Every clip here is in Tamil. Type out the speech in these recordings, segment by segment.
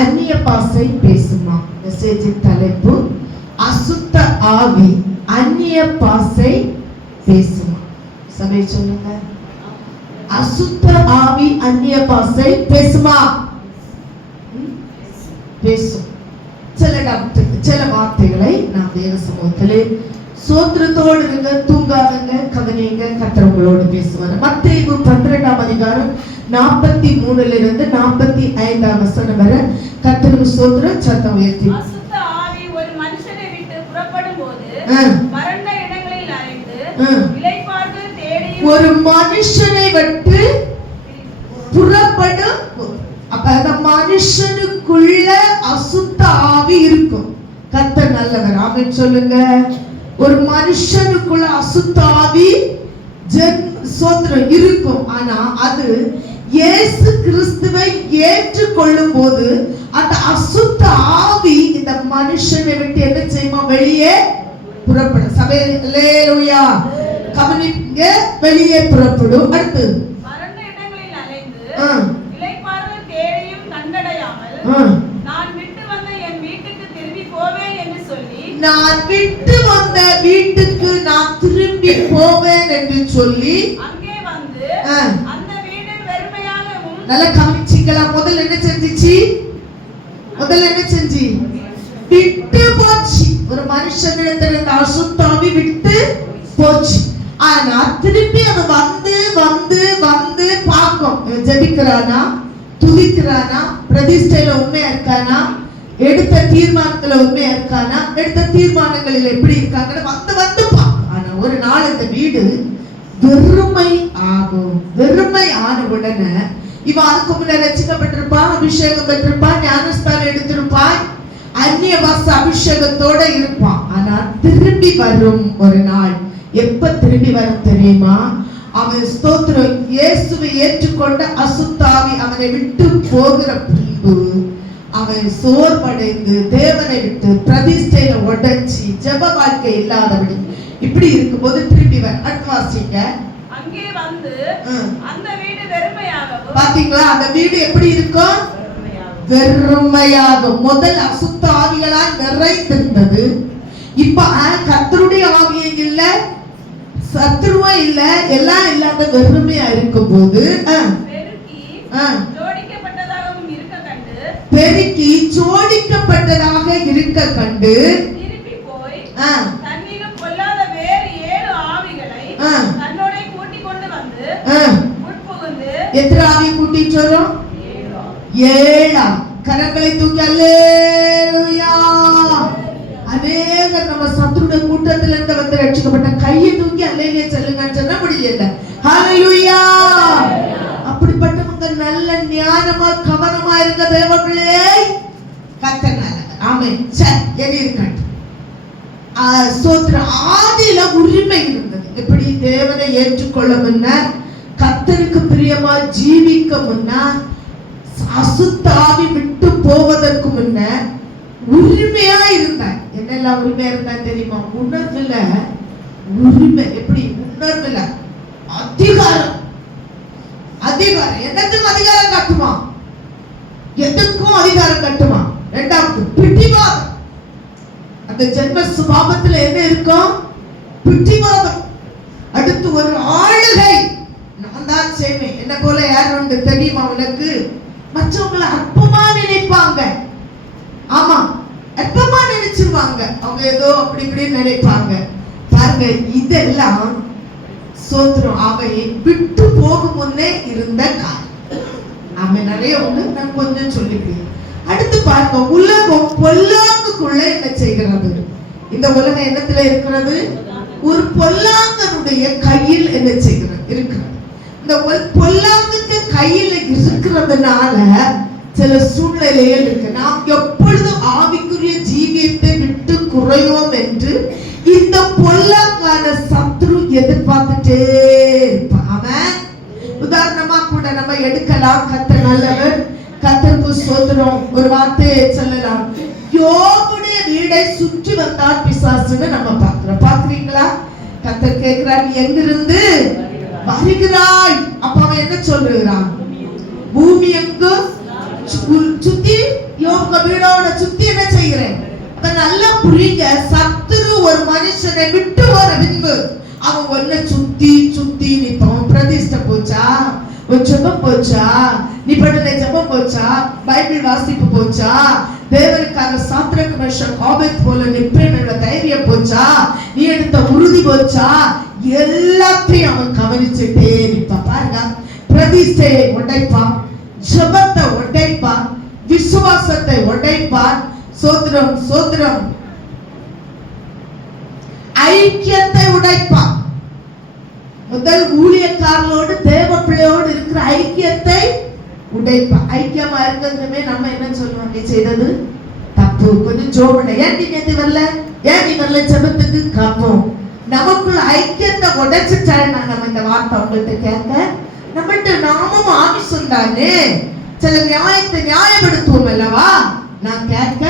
அந்நிய பாஷை பேசுமா. மெசேஜின் தலைப்பு அசுத்த ஆவி அந்நிய பாஷை பேசுமா. சபை சொல்லுங்க, அசுத்த ஆவி அந்நிய பாஷை பேசுமா. பேசும். சில வார்த்தைகளை நாம் தேவ சமூகத்திலே சோத்திரத்தோடு இருங்க, தூங்காதங்க, கவனிங்க, கர்த்தர்களோடு பேசுவார். மத்தேயு 12ஆம் அதிகாரம் 43 45 வசனம் வரை கர்த்தருக்கு சோத்திரம். சத்தம் உயர்த்தி. அசுத்த ஆவி ஒரு மனுஷனை விட்டு புறப்படும் போது வறண்ட இடங்களில் அலைந்து இளைப்பாறுதல் தேடி. ஒரு மனுஷனை விட்டு புறப்படும், அப்ப அந்த மனுஷனுக்குள்ள அசுத்த ஆவி இருக்கும். கர்த்தர் நல்லவர். ஆமென் சொல்லுங்க. ஒரு மனுஷனுக்குள்ள அசுத்த ஆவி சோத்திரம் இருக்கும். ஆனா அது இயேசு கிறிஸ்துவை ஏற்றுக்கொள்ளும் போது அந்த அசுத்த ஆவி இந்த மனுஷனை விட்டு என்ன செய்யுமா? வெளியே புறப்படும். சபை அல்லேலூயா, கவனிங்க, வெளியே புறப்படும். அடுத்து வறண்ட இடங்களில் அலைந்து இளைப்பாறுதல் தேடியும் கண்டடையாமல் நான் விட்டு வந்த என் வீட்டுக்கு திரும்பி போவேன் என்று சொல்லி, நான் விட்டு வந்த வீட்டுக்கு நான் திரும்பி போவேன் என்று சொல்லி அங்கே வந்து அந்த வீடு வெறுமையாகவும். நல்லா கவனிச்சிங்களா? முதல்ல என்ன செஞ்சிச்சு? விட்டு போச்சு. ஒரு மனுஷனிடத்தில் இந்த அசுத்த ஆவி விட்டு போச்சு. ஆனா திருப்பி அது வந்து வந்து வந்து பார்க்கும். ஜெபிக்கிறானா, துதிக்கிறானா, பிரதிஷ்டையில உண்மையா இருக்கானா, எடுத்த தீர்மானத்துல உண்மையா இருக்கானா, எடுத்த தீர்மானங்களில் எப்படி இருக்காங்கன்னு வந்து வந்து பார்க்கும். ஆனா ஒரு நாள் இந்த வீடு வெறுமை ஆகும். வெறுமை ஆன உடனே இவன் அதுக்கு முன்ன ரட்சிக்கப்பட்டிருப்பான், அபிஷேகம் பெற்றிருப்பான், ஞானஸ்தானம் எடுத்திருப்பான், அந்நிய பாஷை அபிஷேகத்தோட இருப்பான். ஆனா திரும்பி வரும் ஒரு நாள். எப்ப திரும்பி வரும் தெரியுமா? அவன் ஸ்தோத்திரம் இயேசுவை ஏற்றுக்கொண்ட அசுத்த ஆவி அவனை விட்டு போகிற பின்பு அவன் சோர்வடைந்து தேவனை விட்டு பிரதிஷ்டையில உடைச்சி ஜெப வாழ்க்கை இல்லாதபடி இப்படி இருக்கும்போது திரும்பி வர. அடுத்து வாசிங்க. அங்கே வந்து அந்த வீடு வெறுமையாகும். பாத்தீங்களா? அந்த வீடு எப்படி இருக்கும்? வெறுமையாகும். முதல் அசுத்த ஆவிகளால் நிறைந்திருந்தது. இப்ப கர்த்தருடைய ஆவியே இல்ல, சத்துருவும் இல்ல, எல்லாம் இல்லாத வெறுமையா இருக்கும் போது பெருக்கி ஜோடிக்கப்பட்டதாக இருக்க கண்டு திருப்பி போய் தண்ணீரும் கொள்ளாத வேறு 7 ஆவிகளை தன்னோட கூட்டிக் கொண்டு வந்து உட்புகுந்து. எத்தனை ஆவி கூட்டிட்டு வரும்? 7. கரங்களை தூக்கி அல்லேலூயா. அநேகர் நம்ம சத்துருடைய கூட்டத்துல இருந்து வந்து ரட்சிக்கப்பட்ட கையை தூக்கி அல்லேலூயா சொல்லுங்கன்னு சொன்னா முடியல. ஹல்லேலூயா. அப்படிப்பட்டவங்க நல்ல ஞானமா கவனமா இருக்க தேவர்களே. கர்த்தர் நல்லவர். ஆமென். சரி, எங்க இருக்கட்டும். ஸ்தோத்திரம். ஆதியில உரிமை இருந்தது. எப்படி தேவனை ஏற்றுக்கொள்ள முன்ன, கர்த்தருக்கு பிரியமா ஜீவிக்க முன்ன, அசுத்த ஆவி விட்டு போவதற்கு முன்ன உரிமையா இருந்தார். என்னெல்லாம் உரிமையா இருந்தா தெரியுமா? உணர்வுல உரிமை. எப்படி உணர்வுல அதிகாரம். என்னத்துக்கும் அதிகாரம் காட்டுமா? எதுக்கும் அதிகாரம் காட்டுமா? இரண்டாவது பிடிவாதம். அந்த ஜென்ம சுபாவத்துல என்ன இருக்கும்? பிடிவாதம். அடுத்து ஒரு ஆளுகை. நான் தான் செய்வேன், என்ன போல யார் உண்டு தெரியுமா உனக்கு? மற்றவங்களை அற்பமா நினைப்பாங்க. ஆமா, அற்பமா நினைச்சிருவாங்க. அவங்க ஏதோ அப்படி இப்படி நினைப்பாங்க. பாருங்க, இதெல்லாம் சோத்திரம் அவை விட்டு போகும் முன்னே இருந்த காலம். அவன் நிறைய ஒண்ணு நான் கொஞ்சம் சொல்லிக்கிறேன். அடுத்து பாருங்க, உலகம் பொல்லாங்குக்குள்ள என்ன செய்கிறது? இந்த உலகம் என்னத்துல இருக்கிறது? ஒரு பொல்லாங்கனுடைய கையில் என்ன செய்கிறது? இருக்கிறது. இந்த பொல்லாங்குக்கு கையில் இருக்கிறதுனால சில சூழ்நிலைகள் இருக்கு. நாம் எப்பொழுது ஆவிக்குரிய ஜீவியத்தை விட்டு குறையோம் என்று இந்த பொல்லாங்கான சத்ரு எதிர்பார்த்துட்டே இருப்பான். அவன் உதாரணமா கூட நம்ம எடுக்கலாம். கர்த்தர் நல்லவர். கர்த்தருக்கு ஸ்தோத்திரம். ஒரு வார்த்தையை சொல்லலாம். யோபுடைய வீடை சுற்றி வந்தார் பிசாசுன்னு நம்ம பார்க்கிறோம். பாக்குறீங்களா? கர்த்தர் கேட்கிறார், எங்கிருந்து வருகிறாய்? அப்ப அவன் என்ன சொல்றான்? பூமி எங்கும் சுத்தி உங்க வீடோட சுத்தி என்ன செய்கிறேன். அப்ப நல்லா புரியுங்க, சத்துரு ஒரு மனுஷனை விட்டு போற பின்பு அவன் ஒன்ன சுத்தி சுத்தி நிப்பான். பிரதிஷ்டை போச்சா, ஒரு ஜெபம் போச்சா, நீ படுன ஜெபம் போச்சா, பைபிள் வாசிப்பு போச்சா, தேவனுக்காக சாத்ராக் மேஷாக் ஆபேத் போல நிப்பேன் என்ற தைரியம் போச்சா, நீ எடுத்த உறுதி போச்சா, எல்லாத்தையும் அவன் கவனிச்சுட்டே நிப்பான். பாருங்க, பிரதிஷ்டையை உடைப்பான், ஜெபத்தை உடைப்பான், விசுவாசத்தை உடைப்பான். சோத்திரம் சோத்திரம். ஐக்கியத்தை உடைப்பான். முதல் ஊழியக்காரர்களோடு தேவ பிள்ளையோடு இருக்கிற ஐக்கியத்தை உடைப்பான். ஐக்கியமா இருக்கிறதுமே நம்ம என்ன சொல்லுவோம், நீ செய்தது தப்பு, கொஞ்சம் ஜோபனை, ஏன் நீ நேத்து வரல, ஏன் நீ வரல ஜெபத்துக்கு காப்போம். நமக்குள்ள ஐக்கியத்தை உடைச்சிட்டாருன்னா நம்ம இந்த வார்த்தை அவங்கள்ட்ட கேட்க நம்மகிட்ட நாமும் ஆமிசம் தானே, சில நியாயத்தை நியாயப்படுத்துவோம் அல்லவா, நான் கேட்க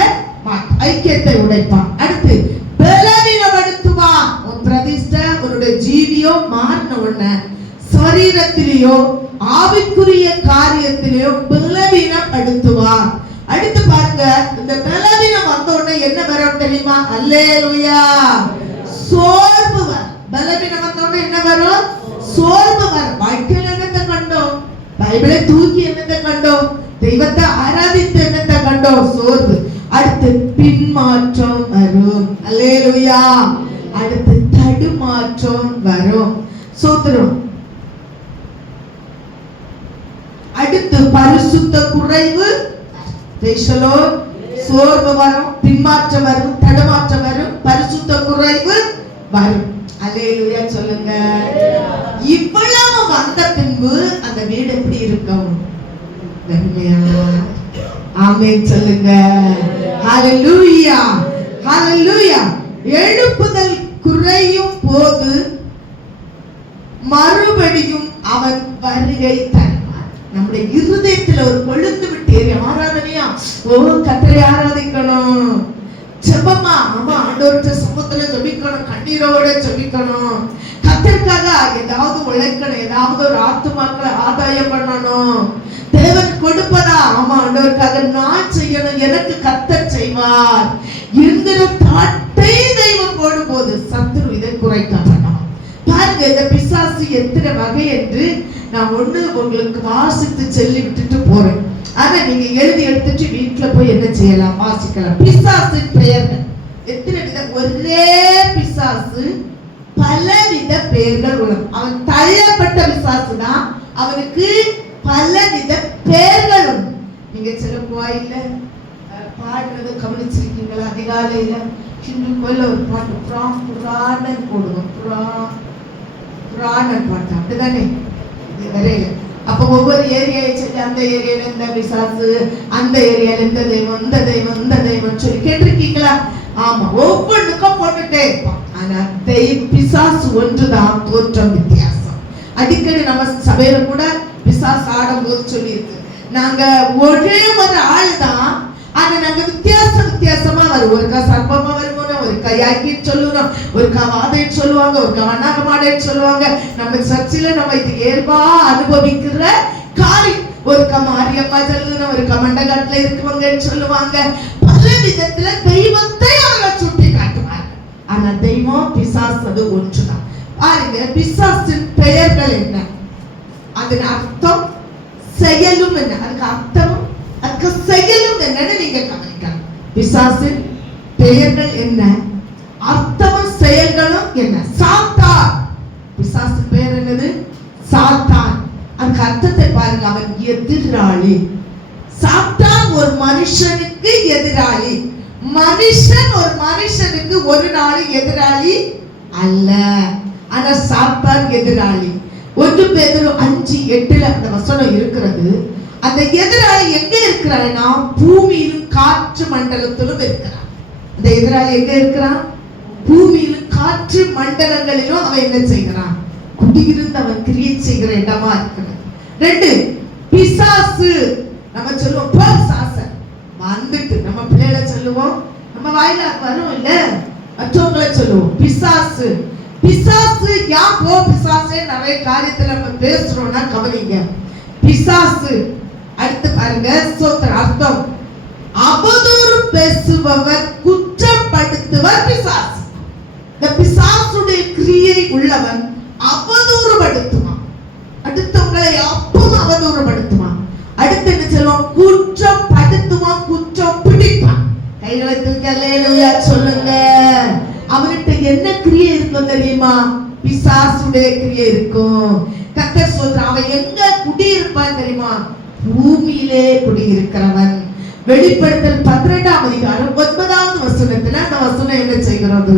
மாட்டேன். ஐக்கியத்தை உடைப்பான். அடுத்து பலவீனப்படுத்துவான். உன் பிரதிஷ்டை உன்னுடைய ஜீவியோ மாறின உடனே சரீரத்திலேயோ ஆவிக்குரிய காரியத்திலேயோ பலவீனப்படுத்துவான். அடுத்து பாருங்க, இந்த பலவீனம் வந்த உடனே என்ன வரும் தெரியுமா? அல்லேலூயா, சோர்வு வரும். பலவீனம் வந்த உடனே என்ன வரும்? சோர்வு வரும். வாழ்க்கையில் என்னத்தை கண்டோம்? பைபிளை தூக்கி என்னத்தை கண்டோம்? தெய்வத்தை ஆராதித்து என்னத்தை கண்டோம்? சோர்வு. அடுத்து பின்மாற்றம் வரும். அல்லேலூயா. அடுத்து தடுமாற்றம் வரும். சோத்திரம். அடுத்து பரிசுத்த குறைவு, சோர்வு வரும், பின்மாற்றம் வரும், தடுமாற்றம் வரும், பரிசுத்த குறைவு வரும். அல்லேலூயா சொல்லுங்க. இவ்வளவு வந்த பின்பு அந்த வீடு எப்படி இருக்கும்? ஆமென் சொல்லுங்க. ஹalleluya, ஹalleluya. எழுப்புதல் குறையும் போது மறுபடியும் அவன் வருகை தருவார். நம்முடைய இருதயத்துல ஒரு கொழுந்து விட்டு ஆராதனையா, ஓ கர்த்தரை ஆராதிக்கணும், ஜெபமா, ஆமா ஆண்டவர்ட்ட சமூகத்துல ஜெபிக்கணும், கண்ணீரோட ஜெபிக்கணும், கர்த்தருக்காக ஏதாவது உழைக்கணும், ஏதாவது ஒரு ஆத்துமாக்களை ஆதாயம் பண்ணணும், தேவன் கொடுப்பதா, ஆமா ஆண்டவருக்காக நான் செய்யணும், எனக்கு கர்த்தர் செய்வார் என்கிற தாட்டை தெய்வம் போடும்போது சத்துரு இதை குறைக்க பண்ணணும். பாருங்க, இந்த பிசாசு எத்தனை வகை என்று நான் ஒண்ணு உங்களுக்கு வாசித்து சொல்லி விட்டுட்டு போறேன். ஆனா நீங்க எழுதி எடுத்துட்டு வீட்டுல போய் என்ன செய்யலாம், வாசிக்கலாம். பிசாசின் பெயர்கள் எத்தனை விதம்? ஒரே பிசாசு பலவித பெயர்கள் உள்ளது. அவன் தள்ளப்பட்ட பிசாசு தான், அவனுக்கு பலவித பெயர்கள் உண்டு. நீங்க சில கோயில்ல பாடுறது கவனிச்சிருக்கீங்களா? அதிகாலையில ஹிந்து கோயில ஒரு பாட்டு புராணம் போடுவோம், புராணம் பாட்டு, அப்படிதானே வரையில. அப்ப ஒவ்வொரு ஏரியாவை சொல்லி அந்த ஏரியால இந்த பிசாசு, அந்த ஏரியால இந்த தெய்வம், இந்த தெய்வம், இந்த தெய்வம் சொல்லி கேட்டிருக்கீங்களா? ஆமா, ஒவ்வொன்றுக்கும் போட்டுட்டே இருப்பான். ஆனா பிசாசு ஒன்றுதான், தோற்றம் வித்தியாசம். அடிக்கடி நம்ம சபையில கூட பிசாசு ஆடும் போது சொல்லி இருக்கு, நாங்க ஒரே ஒரு ஆள் தான், ஆனா நாங்க வித்தியாசமா வரும். ஒருக்கா சர்ப்பமா வருவோம், ஒருக்கா யாக்கின்னு சொல்லுவோம், ஒருக்கா வாதைன்னு சொல்லுவாங்க, ஒருக்கா வண்ணாகமாடைன்னு சொல்லுவாங்க. நம்ம சர்ச்சில நம்ம இது இயல்பா அனுபவிக்கிற காரியம். ஒருக்கா மாரியம்மா சொல்லுவோம், ஒருக்கா மண்டகாட்டுல இருக்குவாங்கன்னு சொல்லுவாங்க. பல விதத்துல தெய்வத்தை அவர்கள் சுட்டி காட்டுவாங்க. ஆனா தெய்வம் பிசாசு அது ஒன்றுதான். பாருங்க, பிசாசின் பெயர்கள் என்ன, அதன் அர்த்தம் செயலும் என்ன, அதுக்கு அர்த்தமும் அதுக்கு செயலும் என்னன்னு நீங்க கவனிக்கலாம். பிசாசின் பெயர்கள் என்ன, அர்த்தமும் செயல்களும் என்ன. சாத்தான், பிசாசின் பெயர் என்னது? சாத்தான். அதுக்கு அர்த்தத்தை பாருங்க, அவன் எதிராளி. சாத்தான் ஒரு மனுஷனுக்கு எதிராளி. மனுஷன் ஒரு மனுஷனுக்கு ஒரு நாள் எதிராளி அல்ல, ஆனா சாத்தான் எதிராளி. 1 பேதுரு 5:8 அந்த வசனம் இருக்கிறது. அந்த எதிராளி எங்க இருக்கிறான்னா பூமியிலும் காற்று மண்டலத்திலும் இருக்கிறான். அந்த எதிராளி எங்க இருக்கிறான்? பூமியிலும் காற்று மண்டலங்களிலும் அவன் என்ன செய்கிறான்? குடியிருந்து அவன் கிரியை செய்கிற இடமா இருக்கிறது. 2 பிசாசு. நம்ம சொல்லுவோம் பிசாசு வந்துட்டு, நம்ம பிள்ளைகளை சொல்லுவோம், நம்ம வாயில வரும் இல்ல, மற்றவங்களை சொல்லுவோம் பிசாசு. பிசாசு யான் போ பிசாசே நிறைய காரியத்துல நம்ம பேசுறோம்னா கவனிங்க, பிசாசு. அடுத்து பாருங்க, சோத்திர அர்த்தம் அவதூறு பேசுபவர் குற்றப்படுத்துவர் பிசாசு. இந்த பிசாசுடைய கிரியை உள்ளவன் அவதூறுபடுத்துவான், அடுத்தவங்களை அப்பவும் அவதூறுபடுத்துவான். அடுத்து என்ன சொல்லுவான்? குற்றப்படுத்துவான், குற்றம் பிடிப்பான். கைகளை தூக்கி அல்லேலூயா சொல்லுங்க. அவன்கிட்ட என்ன கிரியை இருக்கும் தெரியுமா? பிசாசுடைய கிரியை இருக்கும். கர்த்தர் சொல்றான், அவன் எங்க குடியிருப்பான் தெரியுமா? பூமியிலே குடியிருக்கிறவன். வெளிப்படுத்தல் 12ஆம் அதிகாரம் 9வது வசனத்துல அந்த வசனம் என்ன செய்கிறது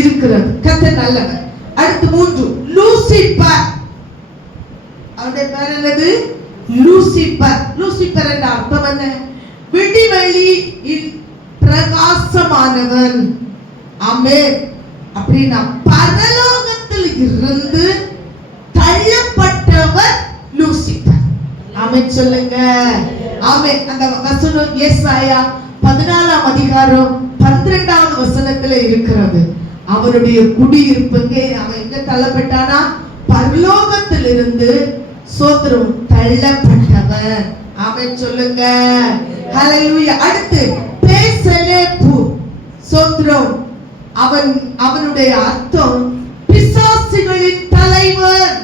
இருக்கிறது. கர்த்தர் நல்லவர். அடுத்து 3 லூசிபர். அவனுடைய பேர் என்னது? லூசிபர். லூசிபர் என்ற அர்த்தம் என்ன? விடிவெளியில் பிரகாசமானவன். ஆமென். அப்படின்னா பரலோகத்தில் இருந்து தள்ளப்பட்டவர் லூசிபர். ஆமென் சொல்லுங்க. ஆமென். அந்த வசனம் ஏசாயா 14ஆம் அதிகாரம் 12வது வசனத்துல இருக்கிறது. அவருடைய குடியிருப்புங்க. அவன் எங்க தள்ளப்பட்டானா? பரலோகத்திலிருந்து சோத்திரம் தள்ளப்பட்டவர். ஆமென் சொல்லுங்க. ஹல்லேலூயா. அடுத்து பேசலேப்பு. சோத்திரம். அவனுடைய அர்த்தம் பிசாசுகளின் தலைவர்.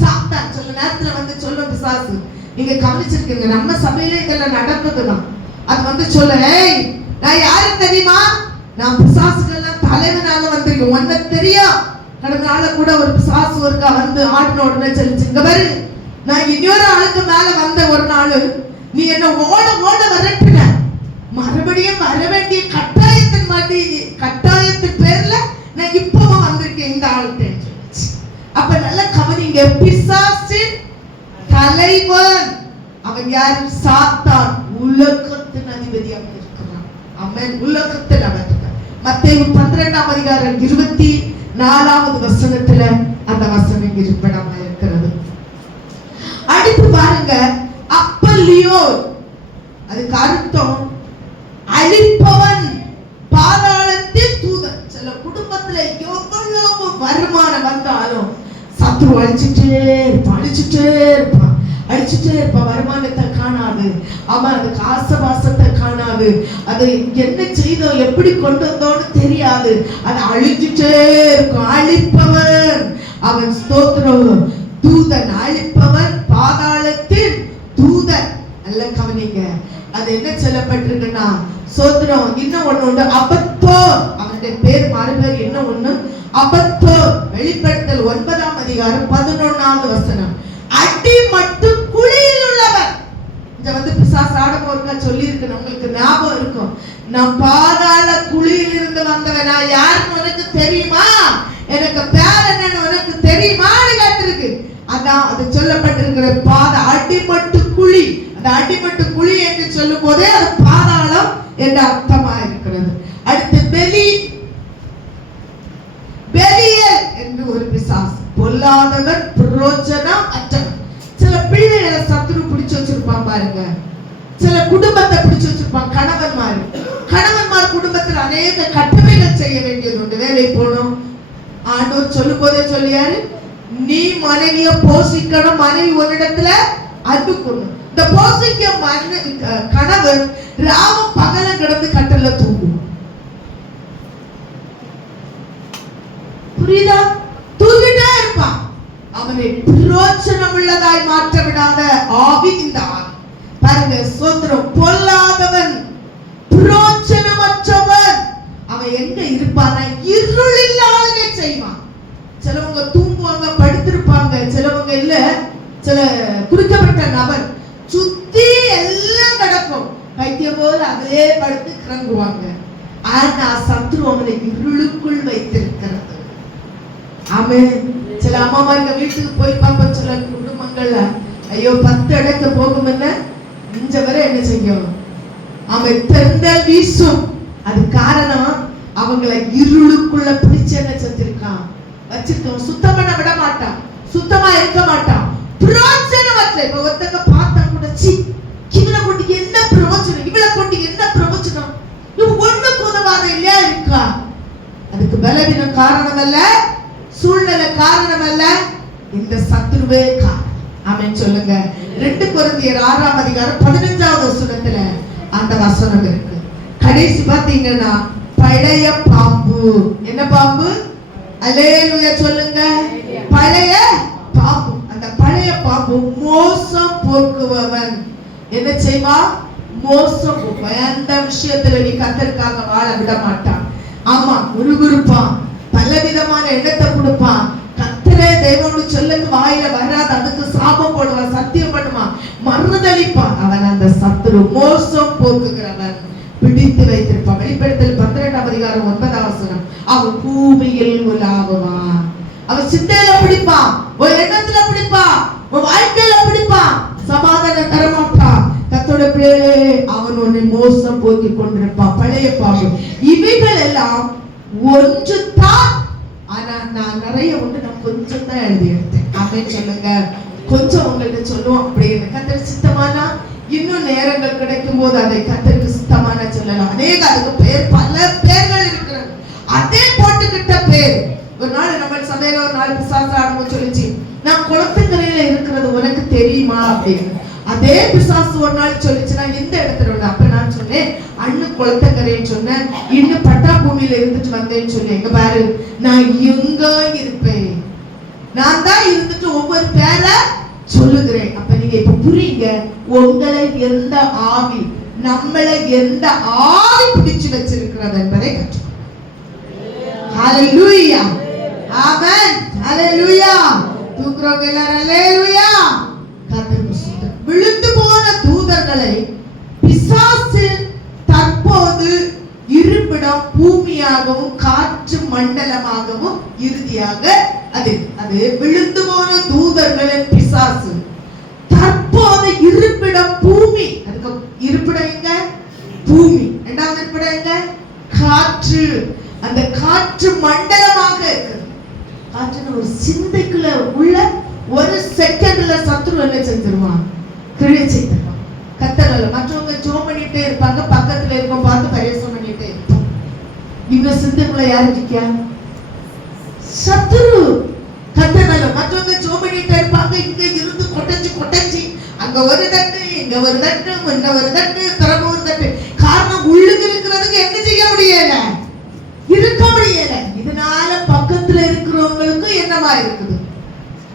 சாத்தான். சொல்ல நேரத்துல வந்து சொல்லும் பிசாசு. நீங்க கவனிச்சிருக்கீங்க, நம்ம சபையில இதெல்லாம் நடக்குதுதான். அது சொல்ல, நான் யாரு தெரியுமா? நான் பிசாசுகள்லாம் தலைவனால வந்திருக்கேன். உன்ன தெரியும். கடந்த நாள கூட ஒரு பிசாசு ஒருக்கா வந்து ஆடின உடனே சொல்லிச்சுங்க பாரு, நான் இன்னொரு ஆளுக்கு மேல வந்த ஒரு நாள் நீ என்ன ஓட ஓட வரட்டுன, மறுபடியும் வர வேண்டிய கட்டாயத்தின் பேர்ல நான் இப்பவும் வந்திருக்கேன் இந்த ஆள்கிட்ட. அப்ப நல்ல கவனிங்க, பிசாசின் தலைவன் அவன் யாரு? சாத்தான். உலகத்தின் அதிபதியாக இருக்கிறான். அவன் உலகத்தில் அவன். மத்தேயு 12ஆம் அதிகாரம் 24வது வசனத்துல அந்த வசனம் இருப்பிடமா இருக்கிறது. அடுத்து பாருங்க, அப்பல்லியோ. அதுக்கு அர்த்தம் அழிப்பவன், பாதாளத்தில் தூதன். சில குடும்பத்துல எவ்வளவு வருமானம் வந்தாலும் சத்ரு அழிச்சுட்டே இருப்பான். வருமானத்தை காணாது. அவன் அதுக்கு ஆசவாசத்தை காணாது. அது என்ன செய்தோம், எப்படி கொண்டு வந்தோன்னு தெரியாது. அது அழிச்சுட்டே இருக்கும். அழிப்பவன் அவன். ஸ்தோத்திரம். தூதன். அழிப்பவன், பாதாளத்தில் தூதன். நல்ல கவனிங்க. அது என்ன சொல்லப்பட்டிருக்குன்னா, சோத்திரம். இன்னும் ஒண்ணு உண்டு, அபத்தோ. அவனுடைய பேர் மறுபேர் என்ன ஒண்ணு? அபத்தோ. வெளிப்படுத்தல் 9ஆம் அதிகாரம் 11வது வசனம். அடி மட்டு குழியில் உள்ளவர். இங்க பிசாசு ஆடப்போருக்கா சொல்லி இருக்கு, உங்களுக்கு ஞாபகம் இருக்கும். நான் பாதாள குழியில் இருந்து வந்தவன். நான் யாருன்னு உனக்கு தெரியுமா? எனக்கு பேர் என்னன்னு உனக்கு தெரியுமான்னு கேட்டிருக்கு. அதான் அது சொல்லப்பட்டிருக்கிற அடிமட்டு குழி. அந்த அடிமட்டு குழி என்று சொல்லும் போதே அது பாதாளம் என்ற அர்த்தமா இருக்கிறது. அடுத்து பெலியல் என்று ஒரு பிசாசு. பொல்லாதவன், பிரயோஜனம் அற்றவன். சில பிள்ளைகளை சத்துரு பிடிச்சு வச்சிருப்பான் பாருங்க. சில குடும்பத்தை பிடிச்சு வச்சிருப்பான். கணவன்மார் குடும்பத்தில் அநேக கட்டளைகள் செய்ய வேண்டியது உண்டு. வேலை போகணும். ஆண்டவர் சொல்லும் போதே சொல்லியாரு, நீ மனைவிய போஷிக்கணும், மனைவி ஒரு இடத்துல அன்பு கொள்ளணும். இந்த போஷிக்க கணவன் ராம பகல கிடந்து கட்டல தூங்கும். புரியுதா? தூங்கிட்டே இருப்பான். அவனை பிரயோஜனம் உள்ளதாய் மாற்ற விடாத ஆவி இந்த ஆவி. பாருங்க, சோத்திரம். பொல்லாதவன், பிரயோஜனமற்றவன். அவன் எங்க இருப்பானா? இருளில் ஆளுகை செய்வான். சிலவங்க தூங்குவாங்க, படுத்திருப்பாங்க. சிலவங்க இல்ல, சில குறிக்கப்பட்ட நபர் சுத்தி எல்லாம் நடக்கும். பைத்தியம் போல அதே படுத்து கிறங்குவாங்க. ஆனா சத்ரு அவனை இருளுக்குள் வைத்திருக்கிறது. ஆமென். சில அம்மாமாருங்க வீட்டுக்கு போய் பார்ப்ப, சில குடும்பங்கள்ல ஐயோ 10 இடத்து போகும் என்ன இஞ்ச வரை என்ன செய்யும்? அவன் திறந்த வீசும். அது காரணம் அவங்களை இருளுக்குள்ள பிடிச்சு என்ன செஞ்சிருக்கான், வச்சிருக்கான். சுத்தம் பண்ண விட மாட்டான், சுத்தமா இருக்க மாட்டான். பிரயோஜனமற்ற. இப்ப ஒருத்தங்க பார்த்தா கூட, சி இவனை கொண்டு என்ன பிரயோஜனம், இவளை கொண்டு என்ன பிரயோஜனம், இவ ஒண்ணுக்கு உதவாத இல்லையா இருக்கா? அதுக்கு பலவீனம் காரணம் அல்ல, சூழ்நிலை காரணம் அல்ல, இந்த சத்துருவே காரணம். ஆமென் சொல்லுங்க. 2 கொரிந்தியர் 6ஆம் அதிகாரம் 15வது வசனத்துல அந்த வசனம் இருக்கு. கடைசி பாத்தீங்கன்னா பழைய பாம்பு. என்ன பாம்பு? அல்லேலூயா சொல்லுங்க. பழைய பாம்பு. அந்த பழைய பாம்பு மோசம் போக்குபவன். என்ன செய்வா? மோசம் போக்குவன். அந்த விஷயத்துல நீ கர்த்தருக்காக வாழ விட மாட்டான். ஆமா, குறுகுறுப்பான், பலவிதமான எண்ணத்தை கொடுப்பான். கர்த்தரே தேவனோடு சொல்லுங்க வாயில வராது, அதுக்கு சாபம் போடுவான், சத்தியம் பண்ணுவான், மறுதளிப்பான். அவன் அந்த சத்துரு, மோசம் போக்குகிறவன், பிடித்து வைத்திருப்பான். வெளிப்படுத்தல் 12ஆம் அதிகாரம் 9ஆம் வசனம். அவன் பூமியில் உலாவுவான். அவன் சிந்தையில பிடிப்பான், ஒரு எண்ணத்துல பிடிப்பான், ஒரு வாழ்க்கையில பிடிப்பான், சமாதானம் தரமாட்டான். கர்த்தரோட பிள்ளைகளே, அவன் உன்னை மோசம் போக்கி கொண்டிருப்பான். பழைய பாம்பு. இவைகள் எல்லாம் ஒன்று தான். ஆனா நான் நிறைய ஒன்று நான் கொஞ்சம் தான் எழுதி எடுத்தேன். அப்படின்னு சொல்லுங்க. கொஞ்சம் உங்கள்கிட்ட சொல்லுவோம் அப்படின்னு. கர்த்தருக்கு சித்தமானா இன்னும் நேரங்கள் கிடைக்கும் போது அதை கர்த்தருக்கு சித்தமான சொல்லலாம். அநேக அதுக்கு பேர், பல பேர்கள் இருக்கிறது. அதே போட்டுக்கிட்ட பேர். ஒரு நாள் நம்ம சபையில ஒரு நாள் பிசாசு ஆரம்பம் சொல்லிச்சு, நான் குளத்துக்கரையில இருக்கிறது உனக்கு தெரியுமா அப்படின்னு. அதே பிசாசு ஒரு நாள் சொல்லிச்சு, நான் எந்த இடத்துல உள்ள. அப்ப நான் சொன்னேன், அண்ணு குளத்துக்கரைன்னு சொன்னேன். இன்னும் பட்டா பூமியில இருந்துட்டு வந்தேன்னு சொன்னேன். எங்க பாரு, நான் எங்க இருப்பேன், நான் தான் இருந்துட்டு ஒவ்வொரு பேரை சொல்லுகிறேன். அப்ப நீங்க இப்ப புரியுங்க, உங்களை எந்த ஆவி, நம்மளை எந்த ஆவி பிடிச்சு வச்சிருக்கிறது என்பதை கற்றுக்கொள்ளுங்க. ஹalleluya, ஆமென், ஹalleluya. தூக்குறவங்க எல்லாரும் ஹalleluya. கர்த்தருக்கு ஸ்தோத்திரம். விழுந்து போன தூதர்களை பிசாசு தற்போது இருப்பிடம் பூமியாகவும் காற்று மண்டலமாகவும் இறுதியாக அது விழுந்து போன தூதர்களின் பிசாசு தற்போது இருப்பிடம் பூமி. அதுக்கு இருப்பிடம் எங்க? பூமி. இரண்டாவது இருப்பிடம் எங்க? காற்று. அந்த காற்று மண்டலமாக இருக்கு. காற்றுன்னு ஒரு சிந்தைக்குள்ள உள்ள ஒரு செகண்ட்ல சத்துரு என்ன செஞ்சிருவான்? கிழிச்சு தருவான். கத்தரல மற்றவங்க ஜோம் பண்ணிட்டே இருப்பாங்க, பக்கத்துல இருக்கும் பார்த்து பரியாசம் பண்ணிட்டே இருப்பாங்க. இவங்க சிந்தைக்குள்ள யாரு இருக்கா? சத்துரு. கத்தரல மற்றவங்க ஜோம் பண்ணிட்டே இருப்பாங்க, இங்க இருந்து கொட்டச்சி அங்க ஒரு தட்டு, இங்க ஒரு தட்டு, முன்ன ஒரு தட்டு, பிறகு ஒரு தட்டு. காரணம் உள்ளுக்கு இருக்கிறதுக்கு என்ன செய்ய முடியல, இருக்க முடியல. இதனால பக்கத்துல இருக்கிறவங்களுக்கு என்னமா இருக்குது?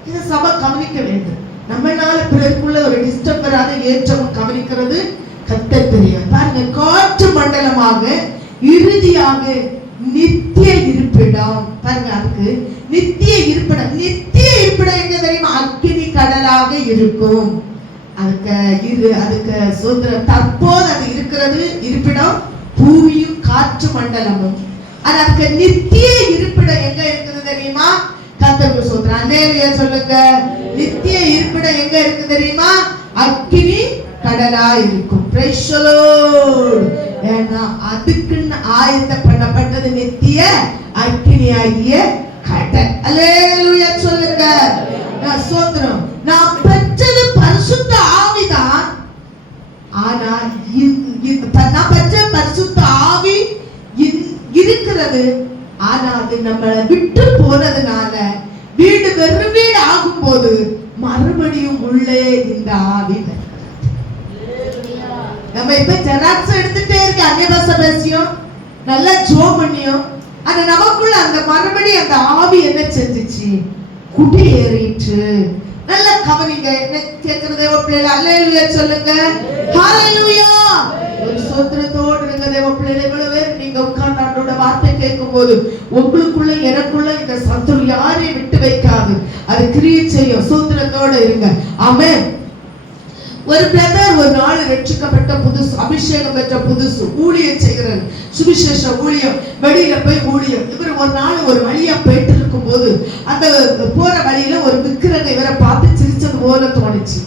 இதை சபை கவனிக்க வேண்டும். நம்மளால பிறருக்குள்ள ஒரு டிஸ்டர்ப் வராத ஏற்றம் கவனிக்கிறது கர்த்தர் தெரியும். பாருங்க, காற்று மண்டலமாக இறுதியாக நித்திய இருப்பிடம். பாருங்க, அதுக்கு நித்திய இருப்பிடம். நித்திய இருப்பிடம் எங்க தெரியுமா? அக்கினி கடலாக இருக்கும். அதுக்கு சுதந்திரம். தற்போது அது இருக்கிறது இருப்பிடம் பூமியும் காற்று மண்டலமும். அதுக்கு நித்திய இருப்பிடம் எங்க இருக்குது தெரியுமா? கர்த்தருக்கு ஸ்தோத்திரம். அல்லேலூயா சொல்லுங்க. நித்திய இருப்பிடம் எங்க இருக்கு தெரியுமா? அக்கினி கடலா இருக்கும். Price the Lord. ஏன்னா அதுக்குன்னு ஆயத்தம் பண்ணப்பட்டது நித்திய அக்கினியாகிய கடல். அல்லேலூயா சொல்லுங்க. ஸ்தோத்திரம். நான் பெற்றது பரிசுத்த ஆவிதான். ஆனா நான் பெற்ற பரிசுத்த ஆவி இருக்கிறது. ஆனா அது நம்மளை விட்டு போனதுனால வீடு வெறும் வீடு ஆகும் போது மறுபடியும் உள்ளே இந்த ஆவி. நம்ம இப்ப ஜெராக்ஸ் எடுத்துட்டே இருக்க, அந்நிய பாஷை பேசியும் நல்லா ஜோம் பண்ணியும், ஆனா நமக்குள்ள அந்த மறுபடியும் அந்த ஆவி என்ன செஞ்சிச்சு? குடியேறிட்டு. நல்ல கவனிங்க. என்ன கேட்கிறதே ஒரு பிள்ளை அல்லேலூயா சொல்லுங்க. ஹalleluya. ஒரு ஸ்தோத்திரத்தோடு இருங்க தேவ பிள்ளைகளே. இவ்வளவு பேர் நீங்க உட்கார்ந்து ஆண்டவரோட வார்த்தை கேட்கும் போது உங்களுக்குள்ள எனக்குள்ள இந்த சத்துரு யாரையும் விட்டு வைக்காது, அது கிரியை செய்யும். ஸ்தோத்திரத்தோடு இருங்க. ஆமென். ஒரு பிரதர் ஒரு நாள் ரட்சிக்கப்பட்ட புதுசு, அபிஷேகம் பெற்ற புதுசு, ஊழியம் செய்கிறார், சுவிசேஷ ஊழியம், வெளியில போய் ஊழியம். இவர் ஒரு நாள் ஒரு வழியா போயிட்டு இருக்கும் போது அந்த போற வழியில ஒரு விக்கிரக இவரை பார்த்து சிரிச்சது போல தோணுச்சு.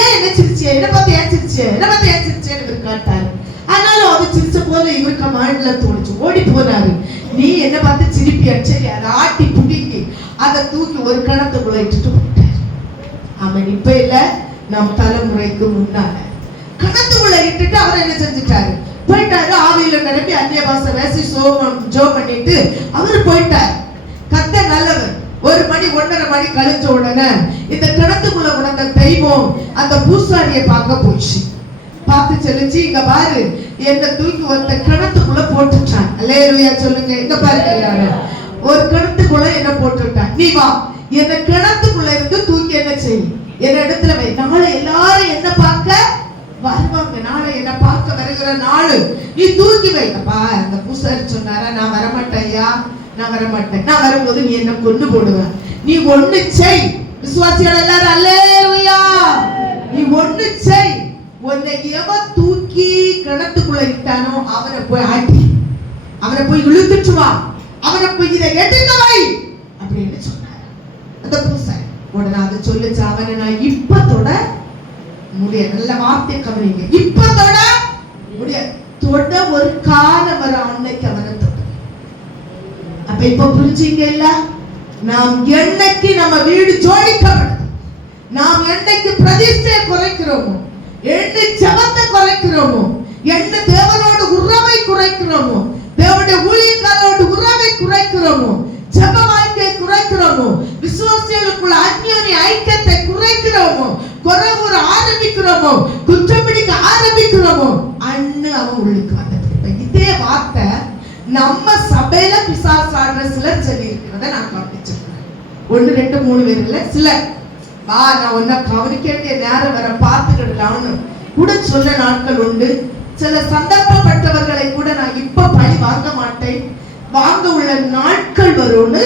ஏன் என்ன சிரிச்சே, என்ன பார்த்து ஏன் சிரிச்சே, என்ன பார்த்து ஏன் சிரிச்சேன்னு இவர் கேட்டாரு. ஆனாலும் அது சிரிச்ச போல இவருக்கு மைண்ட்ல தோணுச்சு. ஓடி போனாரு. நீ என்ன பார்த்து சிரிப்பியா? சரி, அதை ஆட்டி புடிங்கி அதை தூக்கி ஒரு கிணத்துக்குள்ள இட்டுட்டு போயிட்டாரு. அவன் இப்ப இல்ல, நம் தலைமுறைக்கு முன்னால கணத்துக்குள்ள இட்டுட்டு அவர் என்ன செஞ்சுட்டாரு? போயிட்டாரு. ஆவியில நிரம்பி அந்நிய பாஷை பேசி ஜோம் பண்ணிட்டு அவர் போயிட்டார். கர்த்தர் நல்லவர். 1 மணி 1:30 மணி கழிச்ச உடனே இந்த கிணத்துக்குள்ள உணர்ந்த தெய்வம் அந்த பூசாரியை பார்க்க போயிடுச்சு. பார்த்து சொல்லுச்சு, இங்க பாரு, என்ன தூக்கி ஒருத்த கிணத்துக்குள்ள போட்டுட்டான். அல்லேலூயா சொல்லுங்க. இங்க பாருங்க எல்லாரும், ஒரு கிணத்துக்குள்ள என்ன போட்டுட்டான். நீ வா, என்ன கிணத்துக்குள்ள இருந்து தூக்கி என்ன செய், என்ன இடத்துல வை. நாளை எல்லாரும் என்ன பார்க்க வருவாங்க, நாளை என்ன பார்க்க வருகிற நாள், நீ தூக்கி வைப்பா. அந்த பூசாரி சொன்னாரா, நான் வரமாட்டேன் ஐயா, நான் வரமாட்டேன், நான் வரும்போது நீ என்ன கொண்டு போடுவேன். நீ ஒண்ணு செய். விசுவாசிகள் எல்லாரும் அல்லேலூயா. நீ ஒண்ணு செய், உன்னை எவன் தூக்கி கிணத்துக்குள்ள இட்டானோ அவனை போய் ஆட்டி, அவனை போய் இழுத்துட்டு வா, அவனை போய் இதை எடுக்க வை அப்படின்னு சொன்னார் அந்த பூசாரி. உடனே அதை சொல்லிச்சு, அவனை நான் இப்ப தொட முடியாது. நல்ல வார்த்தை கவனிங்க, இப்ப தொட முடியாது. தொட ஒரு காலம் வர அன்னைக்கு அவனை தொட. அப்ப இப்ப புரிஞ்சீங்க இல்ல, நாம் என்னைக்கு நம்ம வீடு ஜோடிக்கப்படுது, நாம் என்னைக்கு பிரதிஷ்டையை குறைக்கிறோமோ, என்ன ஜெபத்தை குறைக்கிறோமோ, என்ன தேவனோடு உறவை குறைக்கிறோமோ, தேவனுடைய ஊழியக்காரரோடு உறவை குறைக்கிறோமோ, ஜெப வாழ்க்கையை குறைக்கிறோமோ, விசுவாசிகளுக்குள்ள அந்யோன்ய ஐக்கியத்தை குறைக்கிறோமோ, குறைவுற ஆரம்பிக்கிறோமோ, குற்றப்பிடிக்க ஆரம்பிக்கிறோமோ, அண்ணு அவன் உள்ளுக்கு வந்துட்டு. இதே வார்த்தை நம்ம சபையில பிசாசாடுற சிலர் சொல்லி இருக்கிறத நான் கவனிச்சிருக்கிறேன். 1 2 3 பேர் இல்ல, சிலர் வா நான் ஒன்ன கவனிக்க வேண்டிய நேரம் வர பார்த்துக்கிடலாம்னு கூட சொன்ன நாட்கள் உண்டு. சில சந்தர்ப்பப்பட்டவர்களை கூட நான் இப்ப பழி வாங்க மாட்டேன், வாங்க உள்ள நாட்கள் வரும்னு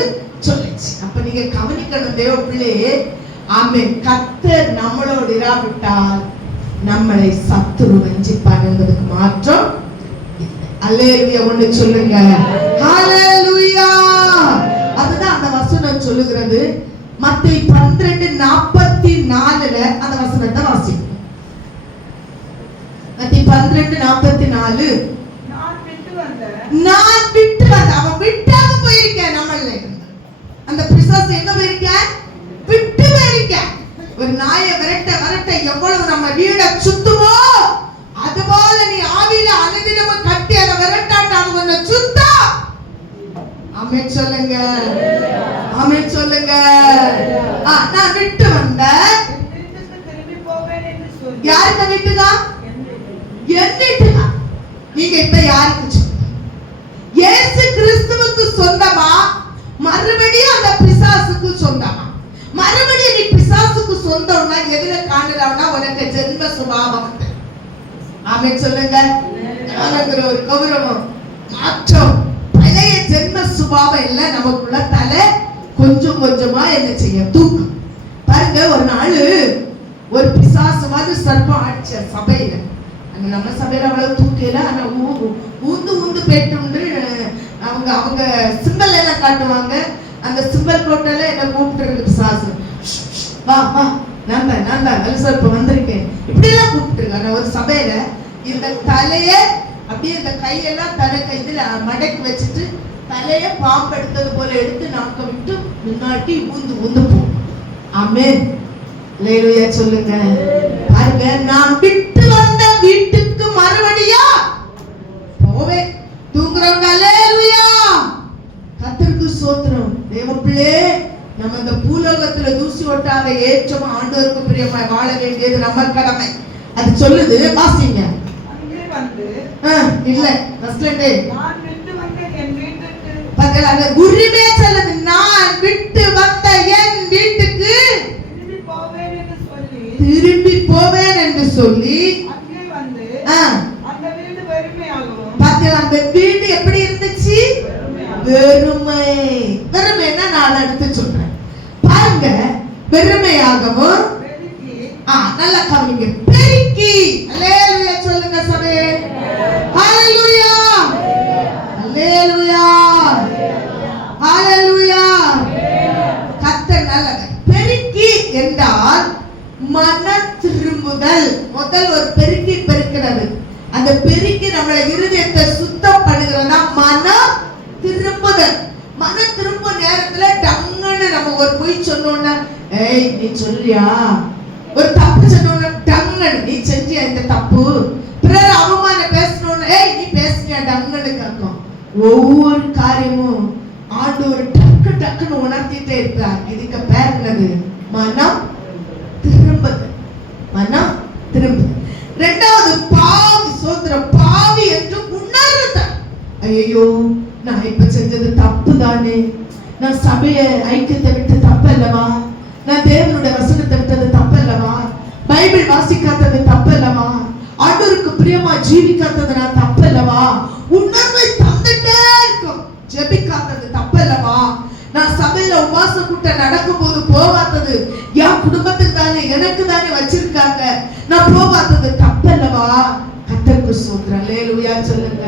சொல்லிச்சு. அப்ப நீங்க கவனிக்கணும் தேவ பிள்ளையே. ஆமென். கர்த்தர் நம்மளோடு இராவிட்டால் நம்மளை சத்துரு வஞ்சிப்பார் என்பதுக்கு மாற்றம் இல்லை. அல்லேலூயா ஒன்று சொல்லுங்க. ஹalleluya. அதுதான் அந்த வசனம் சொல்லுகிறது. மத்தேயு 12:44 அந்த வசனத்தை வாசிப்போம். மத்தேயு 12:44. நான் விட்டு வந்த அவன் விட்டாக போயிருக்கேன். நம்மள அந்த பிசாசு எங்க போயிருக்கேன்? விட்டு போயிருக்கேன். ஒரு நாயை விரட்ட எவ்வளவு நம்ம வீட சுத்துமோ அதுபோல நீ ஆவியில அனுதினமும் கட்டி அதை விரட்டாட்டாக உன்னை சுத்தா. ஆமென் சொல்லுங்க. ஆமென் சொல்லுங்க. நான் விட்டு வந்த யாருக்கு வீட்டுக்கா? என் வீட்டுக்கா? நீங்க இப்ப யாருக்கு சொல்லுங்க? இயேசு கிறிஸ்துவுக்கு சொந்தமா, மறுபடியும் அந்த பிசாசுக்கு சொந்தமா? மறுபடியும் நீ பிசாசுக்கு சொந்தம்னா எதுல காணலாம்னா உனக்கு ஜென்ம சுபாவம். ஆமென் சொல்லுங்க. நமக்கு ஒரு கௌரவம் மாற்றம், பழைய ஜென்ம சுபாவம் எல்லாம் நமக்குள்ள தலை கொஞ்சம் கொஞ்சமா என்ன செய்ய தூக்கும். பாருங்க, ஒரு நாள் ஒரு பிசாசு மாதிரி சர்ப்பம் ஆட்சி சபையில. நம்ம சபையில அவ்வளவு தூக்கல, ஆனா ஊந்து போயிட்டு அவங்க சிம்பல் எல்லாம் காட்டுவாங்க. அந்த சிம்பல் கோட்டையில என்ன கூப்பிட்டு பிசாசு, வா வா நான் தான் வலுசர்ப்பம் வந்திருக்கேன் இப்படி எல்லாம் கூப்பிட்டு. ஆனா ஒரு சபையில இந்த தலைய அப்படியே இந்த கையெல்லாம் தலை கைதுல மடக்கி வச்சுட்டு தலைய பாம்பு எடுத்தது போல எடுத்து நாக்க விட்டு முன்னாடி ஊந்து போ. ஆமென். அல்லேலூயா சொல்லுங்க. பாருங்க, நான் விட்டு வந்த வீட்டுக்கு மறுபடியா போவேன். தூங்குறவங்க அல்லேலூயா. கர்த்தருக்கு ஸ்தோத்திரம். தேவப்பிள்ளை, நம்ம இந்த பூலோகத்துல தூசி ஒட்டாத ஏற்றமா ஆண்டவருக்கு பிரியமாய் வாழ வேண்டியது நம்ம கடமை. அது சொல்லுது, வாசிங்க. இல்ல ஃபர்ஸ்ட்லே நான் விட்டு வந்த என் வீட்டுக்கு பக்கத்துல அந்த உரிமை சொல்லுது. நான் விட்டு வந்த என் வீட்டுக்கு திரும்பி போவேன் என்று சொல்லி அங்கே வந்து அந்த வீடு வெறுமையாகும். பாத்தீங்களா, அந்த வீடு எப்படி இருந்துச்சு? வெறுமைன்னா நான் எடுத்து சொல்றேன். பாருங்க, வெறுமையாகவும் நல்லா கவனிங்க, பெருக்கி. அல்லேலூயா சொல்லுங்க சபே. ஹalleluya அல்லேலூயா ஹalleluya. கர்த்தர் நல்லவர். பெருக்கி என்றால் மன திரும்புதல். முதல் ஒரு பெருக்கி பெருக்கிறது. அந்த பெருக்கி நம்மள இருதயத்தை சுத்தம் பண்ணுகிறதா மன திரும்புதல். மன திரும்ப நேரத்துல டங்குன்னு நம்ம ஒரு பொய் சொன்னோம்னா, ஏய் நீ சொல்லியா, ஒரு தப்பு சொன்னோம்னா டங்குன்னு நீ செஞ்சியா இந்த தப்பு, பிறர் அவமான பேசணும்னா ஏய் நீ பேசுனியா டங்குன்னு கேட்கும். ஒவ்வொரு காரியமும் ஆண்டவர் டக்குன்னு உணர்த்திட்டே இருக்கிறார். இதுக்கு பேர் என்னது? மனம் திரும்புதல். மனம் திரும்புதல். இரண்டாவது பாவி, சோத்திரம், பாவி என்று உணர்தல். ஐயோ, நான் இப்ப செஞ்சது தப்பு தானே, நான் சபைய ஐக்கியத்தை விட்டு தப்பு அல்லவா, நான் தேவனுடைய வசனத்தை விட்டது தப்பு அல்லவா, பைபிள் வாசிக்காதது தப்பு அல்லவா, ஆண்டவருக்கு பிரியமா ஜீவிக்காதது நான் தப்பு அல்லவா, உணர்வை தந்துட்டே இருக்கும், ஜெபிக்காதது தப்பு அல்லவா, நான் சபையில உபாச கூட்டம் நடக்கும் போது போகாதது என் குடும்பத்துக்கு தானே எனக்கு தானே வச்சிருக்காங்க, நான் போகாதது தப்பு அல்லவா. கர்த்தருக்கு ஸ்தோத்திரம், அல்லேலூயா சொல்லுங்க.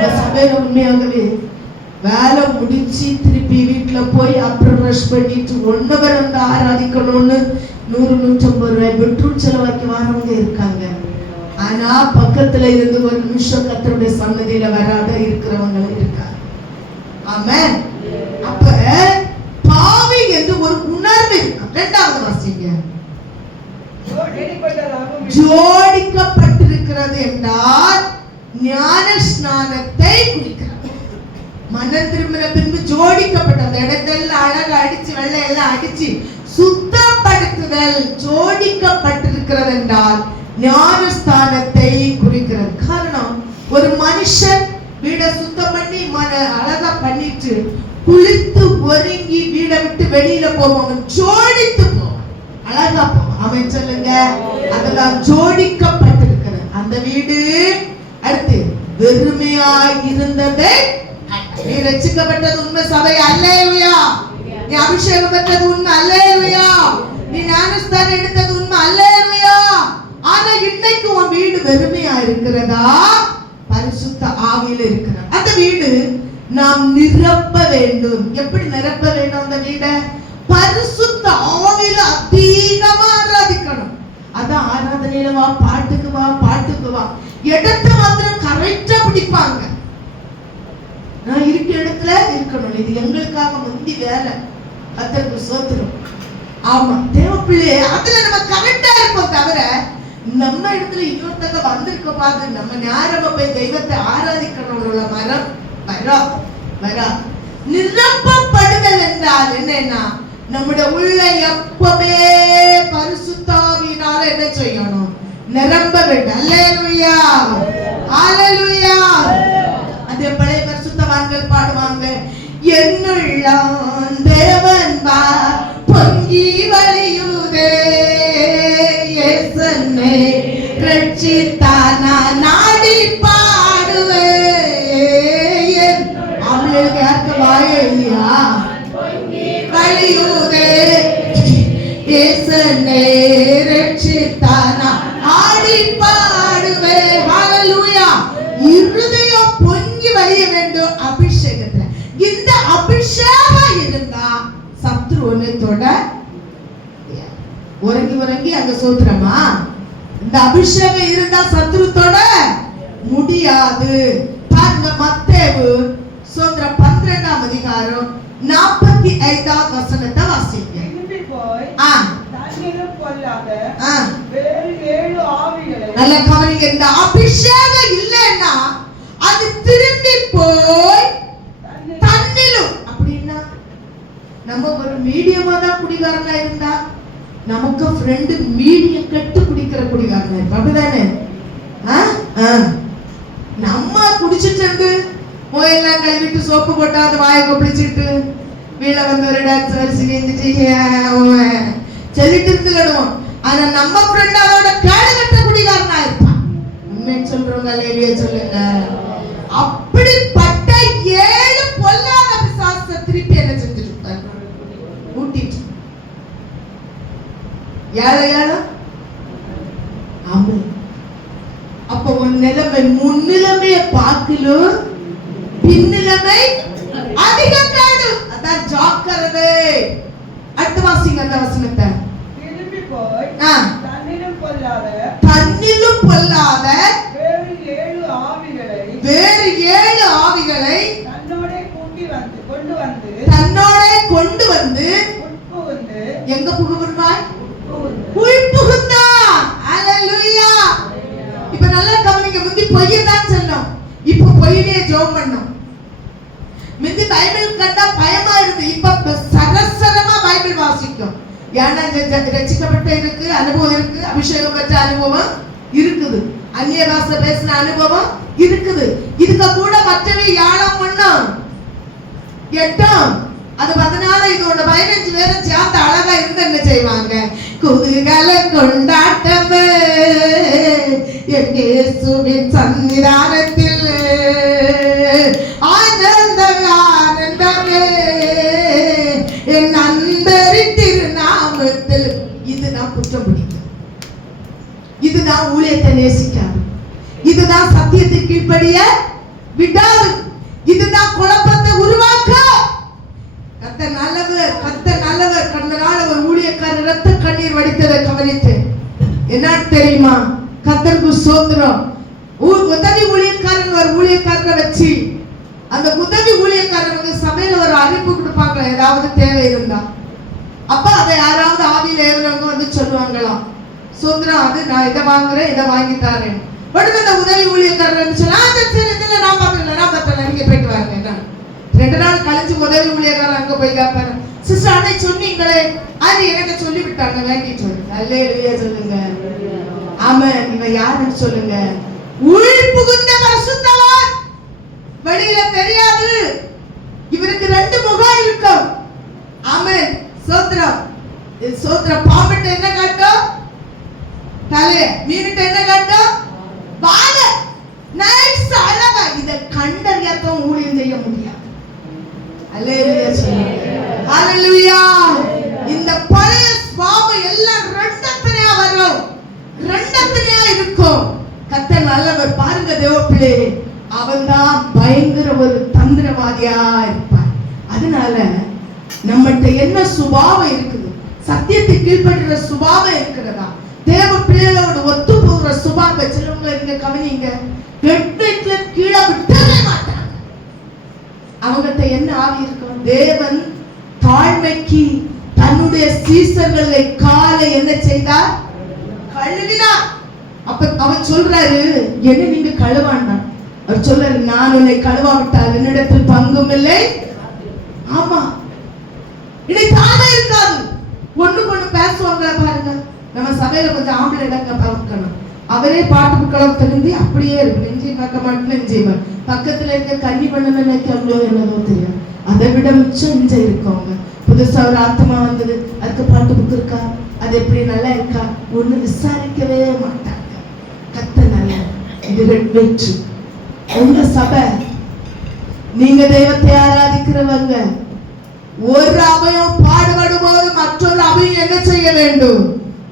நம்ம சபையில உண்மையாகவே வேலை முடிச்சு திருப்பி வீட்டுல போய் அப்புறம் ரஷ் பண்ணிட்டு 1 hour வந்து ஆராதிக்கணும்னு 100-150 ரூபாய் பெட்ரோல் செலவாக்கி வரவங்க இருக்காங்க. ஆனா பக்கத்துல இருந்து ஒரு நிமிஷம் கர்த்தருடைய சன்னதியில வராத இருக்கிறவங்க இருக்காங்க. ஆமென். அப்ப பாவி என்று ஒரு உணர்வு இருக்கு. இரண்டாவது வாசிங்க. ஜோடிக்கப்பட்டிருக்கிறது என்றால் ஞான ஸ்நானத்தை குடிக்கிறது. மனம் திரும்பின பின்பு ஜோடிக்கப்பட்ட அந்த இடத்தெல்லாம் அழகா அடிச்சு வெள்ளை எல்லாம் அடிச்சு சுத்தப்படுத்துதல். ஜோடிக்கப்பட்டிருக்கிறது என்றால் ஞானஸ்தானத்தை குறிக்கிறது. காரணம், ஒரு மனுஷன் வீடை சுத்தம் பண்ணி அழகா பண்ணிட்டு குளித்து ஒருங்கி வீடை விட்டு வெளியில போவான், ஜோடித்து போவான், அழகா போவான். அவன் சொல்லுங்க, அதெல்லாம் ஜோடிக்கப்பட்டிருக்கிறது. அந்த வீடு அடுத்து வெறுமையாய் இருந்ததை, நீ ரட்சிக்கப்பட்டது உண்மை சபை, அல்லேலூயா. நீ அபிஷேகம் பெற்றது உண்மை, அல்லேலூயா. நீ ஞானஸ்தானம் எடுத்தது உண்மை, அல்லேலூயா. ஆனா இன்னைக்கு உன் வீடு வெறுமையா இருக்கிறதா, பரிசுத்த ஆவியில இருக்கிறதா? அந்த வீடு நாம் நிரப்ப வேண்டும். எப்படி நிரப்ப வேண்டும் அந்த வீடை? பரிசுத்த ஆவியில அதிகமா ஆராதிக்கணும். அதான் ஆராதனையில வா, பாட்டுக்கு வா, பாட்டுக்கு வா. இடத்தை மாத்திரம் கரெக்டா பிடிப்பாங்க. நான் இருக்க இடத்துல இருக்கணும், இது எங்களுக்காக முந்தி வேலை. கர்த்தருக்கு ஸ்தோத்திரம். ஆமா, தேவ பிள்ளை அதுல நம்ம கரெக்டா இருப்போம். தவிர நம்ம இடத்துல இன்னொருத்தங்க வந்திருக்க பாது நம்ம ஞாபகம் போய் தெய்வத்தை ஆராதிக்கணும்ல மரம் வரா. நிரப்பப்படுதல் என்றால் என்னன்னா, நம்முடைய உள்ள எப்பவே பரிசுத்தாவியினால என்ன செய்யணும்? நிரம்ப வேண்டும். அல்லேலூயா, அல்லேலூயா. அதே பழைய பரிசுத்தவான்கள் பாடுவாங்க, என்னுள்ளான் தேவன் வா பொங்கி வழியுதே, இயேசுவே ரட்சித்தானா நாடி பாடுவே. அவங்களுக்கு யாருக்கு வாயே இல்லையா? வழியுதே, இயேசுவே ரட்சித்தானா ஆடி பாடுவே. ஹல்லேலூயா. இருதயம் பொங்கி வழிய வேண்டும் அபிஷேகத்துல. இந்த அபிஷேகம் இருந்தா சத்ரு ஒண்ணு தொட உறங்கி அங்க சோத்திரமா? இந்த அபிஷேகம் இருந்தா சத்ரு தொட முடியாது. பாருங்க, மத்தேயு சோத்திர 12ஆம் அதிகாரம் 45ஆம் வசனத்தை வாசிங்க. நல்ல கவனிங்க, இந்த அபிஷேகம் இல்லைன்னா அது திரும்பி போய் தண்ணிலும். அப்படின்னா நம்ம ஒரு மீடியமா தான் குடிகாரனா இருந்தா நமக்கு ஃப்ரெண்டு மீடியம் கட்டு குடிக்கிற குடிகாரனா இருப்பா, அப்படிதானே? நம்ம குடிச்சிட்டு இருந்து மோயெல்லாம் கழுவிட்டு சோப்பு போட்டாது வாயை கொப்பளிச்சுட்டு வீட வந்து ஒரு டான்ஸ் வரிசை செஞ்சுட்டு சொல்லிட்டு இருந்துக்கிடுவோம். ஆனா நம்ம ஃப்ரெண்ட் அதோட கேடு கட்ட குடிகாரனா இருப்பான். உண்மைன்னு சொல்றவங்க அல்லேலூயா சொல்லுங்க. அப்படிப்பட்ட 7 பொல்லாத பிசாசை திருப்பி என்ன செஞ்சுட்டு ஊட்டிட்டு ஏழை. அப்ப ஒரு நிலைமை முன்னிலைமைய பார்க்கலும் பின்னிலைமை அதிக காடு. அதான் ஜாக்கிரதை. அடுத்த வாசிங்க அந்த வசனத்தை. திரும்பி போய் தன்னிலும் பொல்லாத வேறு 7 ஆவிகளை தன்னோட கொண்டு வந்து எங்க புகுவாய்? உள்புகுந்தான். அல்லேலூயா. இப்ப நல்லா கவனிங்க, முந்தி பொய்யதான் சொன்னோம், இப்ப பொய்யிலே ஜெபம் பண்ணோம். முந்தி பைபிள் கண்டா பயமா இருந்து, இப்ப சரசரமா பைபிள் வாசிக்கும். ஏன்னா ரட்சிக்கப்பட்ட இருக்கு, அனுபவம் இருக்கு, அபிஷேகம் பெற்ற அனுபவம் இருக்குது. அந்நிய பாஷை பேசின அனுபவம் இருக்குது. இதுக்கு கூட மற்றவை யாழம் பண்ணும் 8 அது 14 இதோட 15 பேரும் சேர்ந்து அழகா இருந்து என்ன செய்வாங்க? குதூகல கொண்டாட்டமே என் இயேசுவின் சன்னிதானத்தில் ஆனந்த ஆனந்தமே என் அன்பரின் திருநாமத்தில். இதுதான் குற்றம் பிடிக்கும், இதுதான் ஊழியத்தை நேசிக்காது, இதுதான் சத்தியத்தை கீழ்ப்படிய விடாது, இதுதான் குழப்பத்தை உருவாக்க. கர்த்தர் நல்லவர், கர்த்தர் நல்லவர். கடந்த நாள் ஒரு ஊழியக்காரர் ரத்த கண்ணீர் வடித்ததை கவனித்தேன். என்னன்னு தெரியுமா? கர்த்தருக்கு ஸ்தோத்திரம். உதவி ஊழியக்காரன் ஒரு ஊழியக்காரரை வச்சு அந்த உதவி ஊழியக்காரனுக்கு சபையில ஒரு அறிவிப்பு கொடுப்பாங்க, ஏதாவது தேவை இருந்தா. அப்ப அதை யாராவது ஆவியில ஏவரவங்க வந்து சொல்லுவாங்களாம், சுந்தரம் அது நான் இதை வாங்குறேன், இதை வாங்கி தரேன். உடனே அந்த உதவி ஊழியக்காரர் சொன்னா சரி இதில் நான் பார்த்தேன் நீங்க போயிட்டு வாங்க. என்ன 2 நாள் கழிச்சு உதவி ஊழியக்காரர் அங்க போய் கேட்பாரு, சிஸ்டர் அன்னை சொன்னீங்களே அது எனக்கு சொல்லி விட்டாங்க வேண்டிட்டு அல்லேலூயா சொல்லுங்க. ஆமென். இவன் யாருன்னு சொல்லுங்க? உள் புகுந்த பரிசுத்தவான். வெளியில தெரியாது. இவருக்கு 2 முகம் இருக்கும். ஆமென். சோத்ரம் சோத்ரம். பாம்பிட்ட என்ன காட்டும்? தலை. மீனிட்ட என்ன காட்டும்? வாழ. நைஸ் அழகா. இதை கண்டறியாத்தான் ஊழியம் செய்ய முடியாது. அல்லேலூயா சொல்லுங்க. ஹalleluya. இந்த பழைய சுபாவம் எல்லாம் ரெண்டத்தனையா வரும், ரெண்டத்தனையா இருக்கும். கர்த்தர் நல்லவர். பாருங்க தேவப்பிள்ளை, அவன்தான் பயங்கர ஒரு தந்திரவாதியா இருப்பான். அதனால நம்மகிட்ட என்ன சுபாவம் இருக்குது? சத்தியத்தை கீழ்ப்படுற சுபாவம் இருக்கிறதா? தேவ பிள்ளைகளோட ஒத்து போகிற சுபாவம். சிலவங்க இங்க கவனிங்க, வெட்டைக்குள்ள கீழே விட்டவே மாட்டாங்க. அவங்ககிட்ட என்ன ஆவி இருக்கும்? தேவன் தாழ்மைக்கு தன்னுடைய சீசர்களை காலை என்ன செய்தார்? கழுவினார். அப்ப அவன் சொல்றாரு, என்ன நீங்க கழுவாண்டான்? அவர் சொல்றாரு, நான் உன்னை கழுவாவிட்டால் என்னிடத்தில் பங்கும் இல்லை. ஆமா, இனி தானே இருக்காது. ஒண்ணு பேசுவாங்களா பாருங்க. நம்ம சபையில கொஞ்சம் ஆம்பளை இடங்க பார்க்கணும். அவரே பாட்டு புக்களம் தெரிஞ்சு அப்படியே இருக்கு. நெஞ்சை பார்க்க மாட்டேன், நெஞ்சை பக்கத்துல இருக்க கன்னி பண்ணணும்னு நினைக்காங்களோ என்னதோ தெரியும். அதை விட மிச்சம் நெஞ்ச இருக்கவங்க. புதுசா ஒரு ஆத்மா வந்தது, அதுக்கு பாட்டு புக் இருக்கா, அது எப்படி நல்லா இருக்கா, ஒண்ணு விசாரிக்கவே மாட்டாங்க. கத்த நல்ல இதுகள் வெற்றி. உங்க சபை, நீங்க தெய்வத்தை ஆராதிக்கிறவங்க, ஒரு அவையும் பாடுபடும் போது மற்றொரு அவையும் என்ன செய்ய வேண்டும்?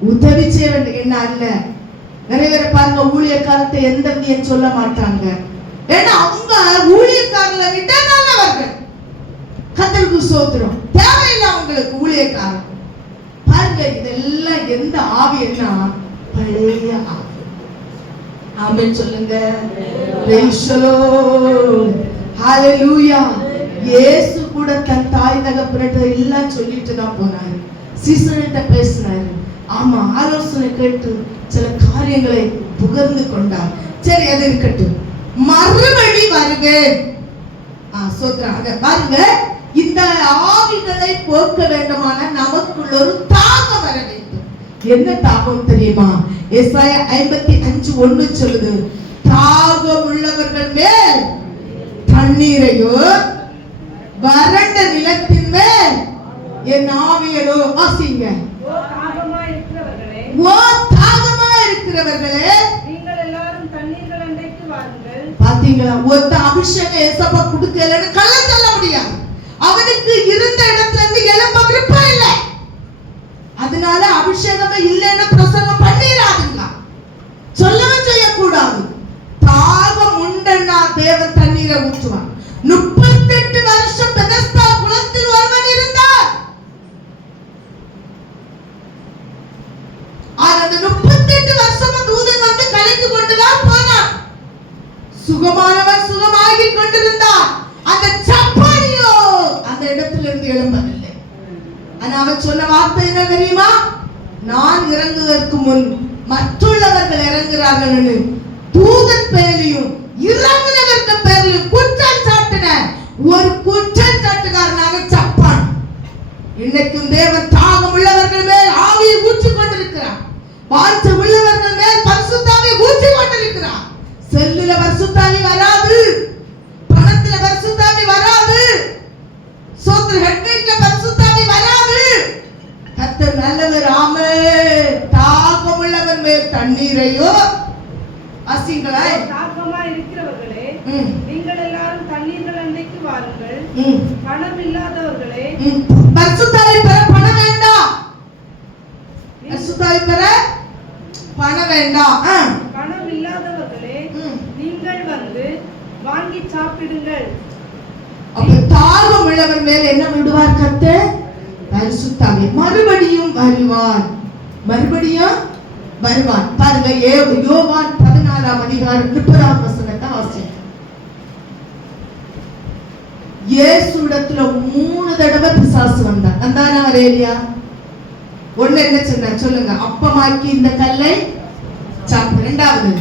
உதவி செய்ய வேண்டும். என்ன அல்ல, நிறைய பேர் பாருங்க ஊழியக்காரத்தை எந்த சொல்ல மாட்டாங்க. ஏன்னா அவங்க ஊழியக்காரர்களை விட நல்லவர்கள். கர்த்தருக்கு ஸ்தோத்திரம். தேவையில்லை அவங்களுக்கு ஊழியக்காரன். பாருங்க இதெல்லாம் எந்த ஆவி? என்ன பழைய ஆவி. ஆமென் சொல்லுங்க. Praise the Lord. ஹalleluya. இயேசு கூட தன் தாய் தகப்பனிட்ட எல்லாம் சொல்லிட்டு தான் போனாரு. சீசர்கிட்ட பேசினாரு. ஆமா, ஆலோசனை கேட்டு சில காரியங்களை புகர்ந்து கொண்டார். சரி, அது இருக்கட்டும். மறுபடி வருவேன். சொல்றாங்க பாருங்க, இந்த ஆவிகளை போக்க வேண்டுமான நமக்குள்ள ஒரு தாகம் வர வேண்டும். என்ன தாகம் தெரியுமா? எசாயா 55:1 சொல்லுது, தாகம் உள்ளவர்கள் மேல் தண்ணீரையோ வறண்ட நிலத்தின் மேல் என் ஆவியோ. வாசிங்க. ஓ தாகமா இருக்கிறவர்களே, நீங்கள் எல்லாரும் தண்ணீர்கள் அண்டைக்கு வாருங்கள். பாத்தீங்களா? ஒருத்த அபிஷேகம் ஏசப்பா கொடுக்கலன்னு கள்ள சொல்ல முடியாது. அவனுக்கு இருந்த இடத்துல இருந்து எழும்ப விருப்பம் இல்லை. அதனால அபிஷேகமே இல்லைன்னு பிரசங்கம் பண்ணிராதுங்க, சொல்லவே செய்யக்கூடாது. தாகம் உண்டன்னா தேவன் தண்ணீரை ஊற்றுவான். 38 வருஷம் பெதஸ்தா குளத்தில் ஒருவன் இருந்தார். அந்த 38 வருஷம் தூதன் வந்து கலைந்து கொண்டுதான் போனான். சுகமானவர் சுகமாகி கொண்டிருந்தார். அந்த சப்பானியோ அந்த இடத்துல இருந்து எழும்பவில்லை. ஆனா அவன் சொன்ன வார்த்தை என்ன தெரியுமா? நான் இறங்குவதற்கு முன் மற்றவர்கள் இறங்குறார்கள். தூதன் பேரையும் இறங்குனவருக்கு பேரையும் குற்றம் சாட்டின ஒரு குற்றம் சாட்டுகாரனாக சப்பான். இன்னைக்கும் தேவன் தாகம் உள்ளவர்கள் மேல் ஆவியை ஊற்றிக் கொண்டிருக்கிறார். வார்த்தை உள்ளவர்கள் மேல் பரிசுத்தாவியை செல்லுல பரிசுத்தாவி வராது, பணத்துல பரிசுத்தாவி வராது, சோத்திர ஹெட்லைட்ல பரிசுத்தாவி வராது. கர்த்தர் நல்லவர். ஆமென். தாகமுள்ளவன் மேல் தண்ணீரையோ வாசிங்களா. தாகமா இருக்கிறவர்களே, நீங்கள் எல்லாரும் தண்ணீர்கள் அண்டைக்கு வாருங்கள். பணம் இல்லாதவர்களே, பரிசுத்தாவி பெற பணம் வேண்டாம். பரிசுத்தாவி பெற பணம் வேண்டாம். பணம் இல்லாதவர்களே, நீங்கள் வந்து வாங்கி சாப்பிடுங்கள். அப்ப தாகம் உள்ளவர் மேல் என்ன விடுவார் கர்த்தர்? பரிசுத்தாவி. மறுபடியும் வருவார், மறுபடியும் வருவார். பாருங்க, யோவான் 14ஆம் அதிகாரம் 30ஆம் வசனத்தை வாசிங்க. இயேசுவிடத்துல 3 தடவை பிசாசு வந்தார். வந்தானா வரேலியா? ஒண்ணு என்ன சொன்னார் சொல்லுங்க? அப்பமாக்கி இந்த கல்லை சாப்பிடு. இரண்டாவது,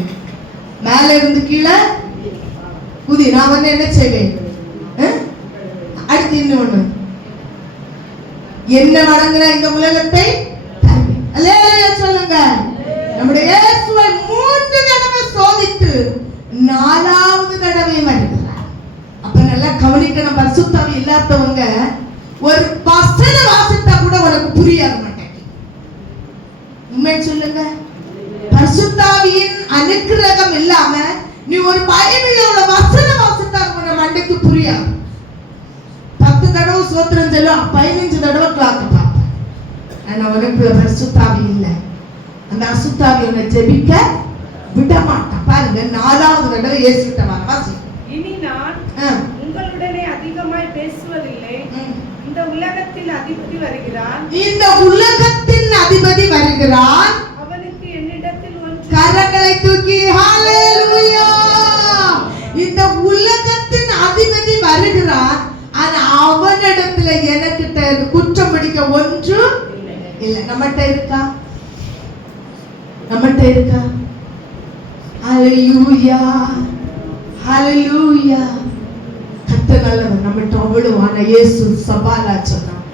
மேல இருந்து கீழே குதி, நான் வந்து என்ன செய்வேன்? அடுத்து இன்னொன்னு, என்ன வணங்குற இந்த உலகத்தை தருவேன். அல்லேலூயா சொல்லுங்க. நம்முடைய இயேசுவை 3 தடவை சோதித்து 4வது தடவை வருகிறார். அப்ப நல்லா கவனிக்கணும். பரிசுத்தாவி இல்லாதவங்க ஒரு வசன வாசித்தா கூட உனக்கு புரியாது மாட்டேங்குது. உண்மை சொல்லுங்க. பரிசுத்தாவியின் அனுக்கிரகம் இல்லாம நீ ஒரு பைபிளோட வசன வாசித்தா உன மண்டைக்கு புரியாது. 10 தடவை சோத்திரம் சொல்லும், 15 தடவை கிளாக் பார்ப்பேன். ஆனா உனக்குள்ள பரிசுத்தாவி இல்லை. அந்த அசுத்தாவி உன்னை ஜெபிக்க விட மாட்டான். பாருங்க, 4வது தடவை இயேசுட்ட வாசி. இனி நான் உங்களுடனே அதிகமாய் பேசுவதில்லை. இந்த உலகத்தின் அதிபதி வருகிறான். இந்த உலகத்தின் அதிபதி வருகிறான். அவனுக்கு என்னிடத்தில் ஒன்று. கரங்களை தூக்கி ஹalleluya. இந்த உலகத்தின் அதிபதி வருகிறான். ஆனா அவனிடத்துல எனக்கிட்ட குற்றம் பிடிக்க ஒன்று இல்லை. நம்மகிட்ட இருக்கா? நம்மகிட்ட இருக்கா? ஹalleluya, ஹalleluya. கர்த்தர் நல்லவர். நம்மகிட்ட அவ்வளவு. ஆனா இயேசு சபாலா சொன்னார்,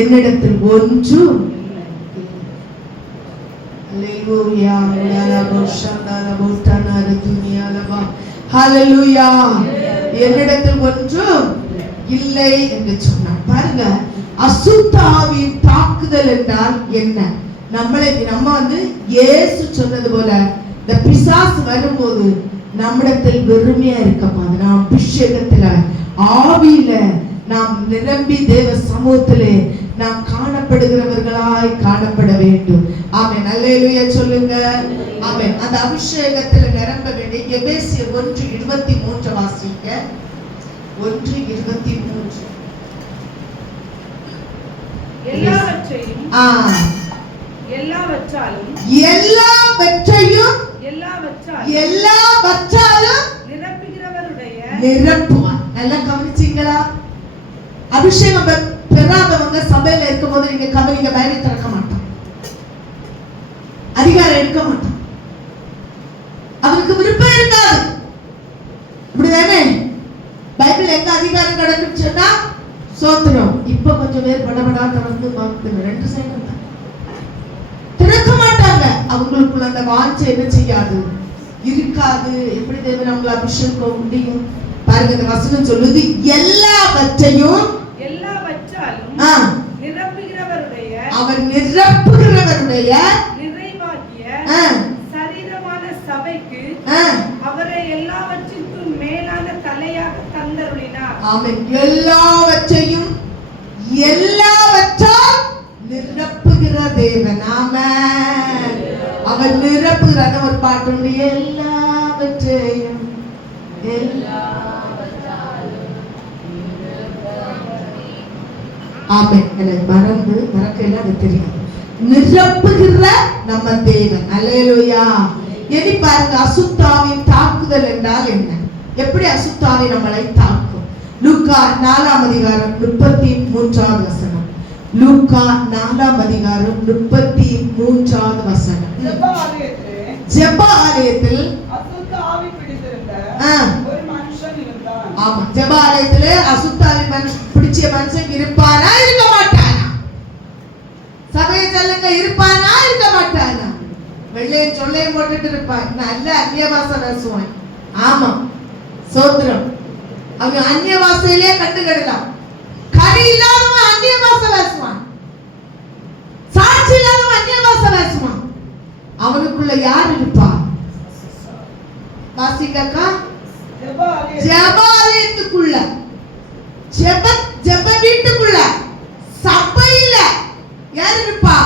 என்னிடத்தில் ஒன்று ஹalleluya. ஹalleluya. என்னிடத்தில் ஒன்று இல்லை என்று சொன்னார். பாருங்க, அசுத்தாவின் தாக்குதல் என்றால் என்ன? நம்ம வந்து இயேசு சொன்னது போல இந்த பிசாசு வரும்போது நம்மிடத்தில் வெறுமையா இருக்கப்பாது. நாம் அபிஷேகத்துல ஆவியில நாம் நிரம்பி தேவ சமூகத்திலே நாம் காணப்படுகிறவர்களாய் காணப்பட வேண்டும். ஆமென். அல்லேலூயா சொல்லுங்க. ஆமென். அந்த அபிஷேகத்துல நிரம்ப வேண்டிய எபேசியர் 1:23 வாசிங்க. 1:23. எல்லாவற்றையும் நிரப்புவார். நல்லா கவனிச்சீங்களா? அபிஷேகம் பெறாதவங்க சபையில இருக்கும் போது நீங்க கவனிங்க, பைபிளை திறக்க மாட்டான், அதிகாரம் எடுக்க மாட்டான், அவருக்கு விருப்பம் இருக்காது. இப்படிதானே? பைபிள் எங்க அதிகாரம் கிடக்குன்னு சொன்னா சோத்திரம். இப்ப கொஞ்சம் பேர் படபடா திறந்து பார்த்துங்க, 2 செகண்ட் திறக்க மாட்டாங்க. அவங்களுக்குள்ள அந்த வாஞ்சை என்ன செய்யாது, இருக்காது. எப்படி தேவன் அவங்களை அபிஷேகம் முடியும்? பாருங்க, இந்த வசனம் சொல்லுது, எல்லாவற்றையும் அவர் நிரப்புகிறவருடைய நிறைவாகிய சரீரமான சபைக்கு அவரை எல்லாவற்றிற்கும் மேலான தலையாக தந்தருளினார். ஆமென். எல்லாவற்றையும் எல்லாவற்றால் நிரப்புகிற தேவன். ஆமென். அவர் நிரப்புகிறார். ஒரு பாட்டு உண்டு, எல்லாவற்றையும் ஆமென். எனக்கு மறக்கல, அது தெரியும். நிரப்புகிற நம்ம தேவன். அல்லேலூயா. இனி பாருங்க, அசுத்தாவின் தாக்குதல் என்றால் என்ன? எப்படி அசுத்தாவி நம்மளை தாக்கும்? லூக்கா 4ஆம் அதிகாரம் 33வது வசனம். லூக்கா 4ஆம் அதிகாரம் 33வது வசனம். ஜெப ஆலயத்தில் அசுத்தாவி பிடித்திருந்த ஒரு மனுஷன் இருந்தான். ஆமா, ஜெப ஆலயத்திலே அசுத்தாவி பிடிச்ச மனுஷன் இருப்பானா இருக்க மாட்டானா? சபையை சொல்லுங்க, இருப்பானா இருக்க மாட்டானா? வெள்ளையை சொல்லையும் போட்டுட்டு இருப்பான், நல்ல அந்நிய பாஷை பேசுவான். ஆமா, சோத்திரம். அவன் அந்நிய பாஷையிலே கண்டுகிடலாம். கனி இல்லாதவன் அந்நிய பாஷை பேசுவான், சாட்சி இல்லாதவன் அந்நிய பாஷை பேசுவான். அவனுக்குள்ள யார் இருப்பா? வாசிக்கா, ஜெபாலயத்துக்குள்ள, ஜெப வீட்டுக்குள்ள, சபையில யார் இருப்பா?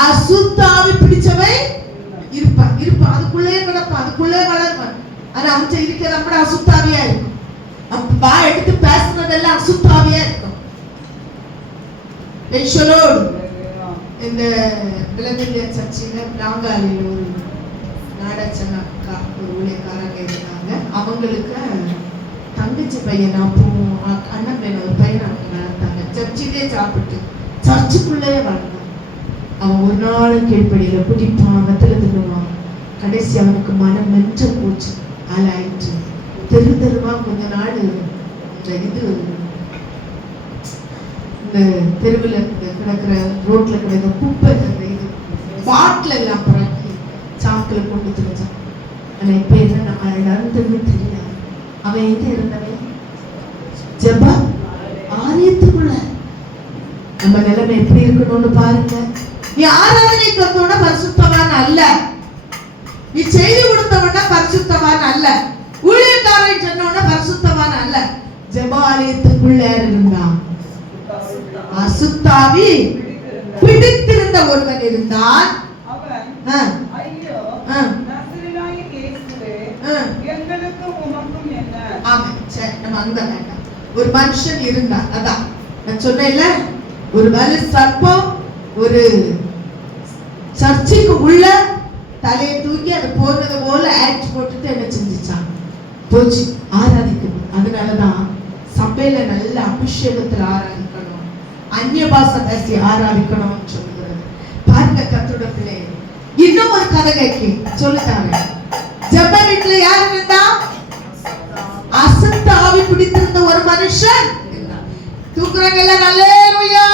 அசுத்தாவி பிடிச்சவை இருப்பா. அதுக்குள்ளே கிடப்பா, அதுக்குள்ளே வளர்ப்பான். ஆனா அவன் இருக்கிற நம்ம அசுத்தாவியா இருக்கும். அப்பா எடுத்து பேசுனதெல்லாம் அசுத்தாவியா இருக்கும். இந்த விலங்கிய சர்ச்சையில நாங்காலில் ஒரு நாடச்சன ஒரு ஊழியக்காரங்க இருந்தாங்க. அவங்களுக்கு தங்கச்சி பையன், அப்போ அண்ணன் பையன் ஒரு பையன் அவங்க வளர்த்தாங்க. சர்ச்சிலே சாப்பிட்டு சர்ச்சுக்குள்ளே வளர்ந்தாங்க. அவன் ஒரு நாள் கீழ்ப்படியில குடிப்பான், வெத்தலை தின்னுவான். கடைசி அவனுக்கு மனம் மென்ற போச்சு, ஆளாயிற்று. தெருவா கொஞ்ச நாள் இந்த தெருவில் கிடக்கிற ரோட்ல கிடக்கிற குப்பை இது பாட்டில் எல்லாம் பறக்கி சாக்கில் கொண்டு தெரிஞ்சான். ஆனா இப்ப என்ன நடந்ததுன்னு தெரியல. அவன் எங்க இருந்தவன்? ஜெப ஆலயத்துக்குள்ள. நம்ம நிலைமை எப்படி இருக்கணும்னு பாருங்க. நீ ஆராதனைக்கு வந்தோட பரிசுத்தவான் அல்ல, நீ செய்தி கொடுத்தவன பரிசுத்தவான் அல்ல, ஊழியக்காரன் சொன்னவன பரிசுத்தவான் அல்ல. ஜெபாலயத்துக்குள்ள இருந்தான், அசுத்தாவி பிடித்திருந்த ஒருவன் இருந்தான். ஒரு மனுஷன் இருந்தான். அதான் நான் சொன்னேன்ல, ஒரு வலு சர்ப்பம் ஒரு சர்ச்சுக்கு உள்ள தலையை தூக்கி அது போனது போல ஆக்ட் போட்டுட்டு என்ன செஞ்சுச்சான், போச்சு ஆராதிக்கணும். அதனாலதான் சபையில நல்ல அபிஷேகத்துல ஆராதிக்கணும், அந்நிய பாஷை பேசி ஆராதிக்கணும் சொல்லுகிறது. பாருங்க கர்த்தருடைய பிள்ளை. இன்னும் ஒரு கதை கேட்க சொல்லுதாங்க. ஜெப வீட்டுல யார் இருந்தா? அசுத்த ஆவி பிடித்திருந்த ஒரு மனுஷன் இருந்தான். தூக்குறாங்க எல்லாரும் அல்லேலூயா.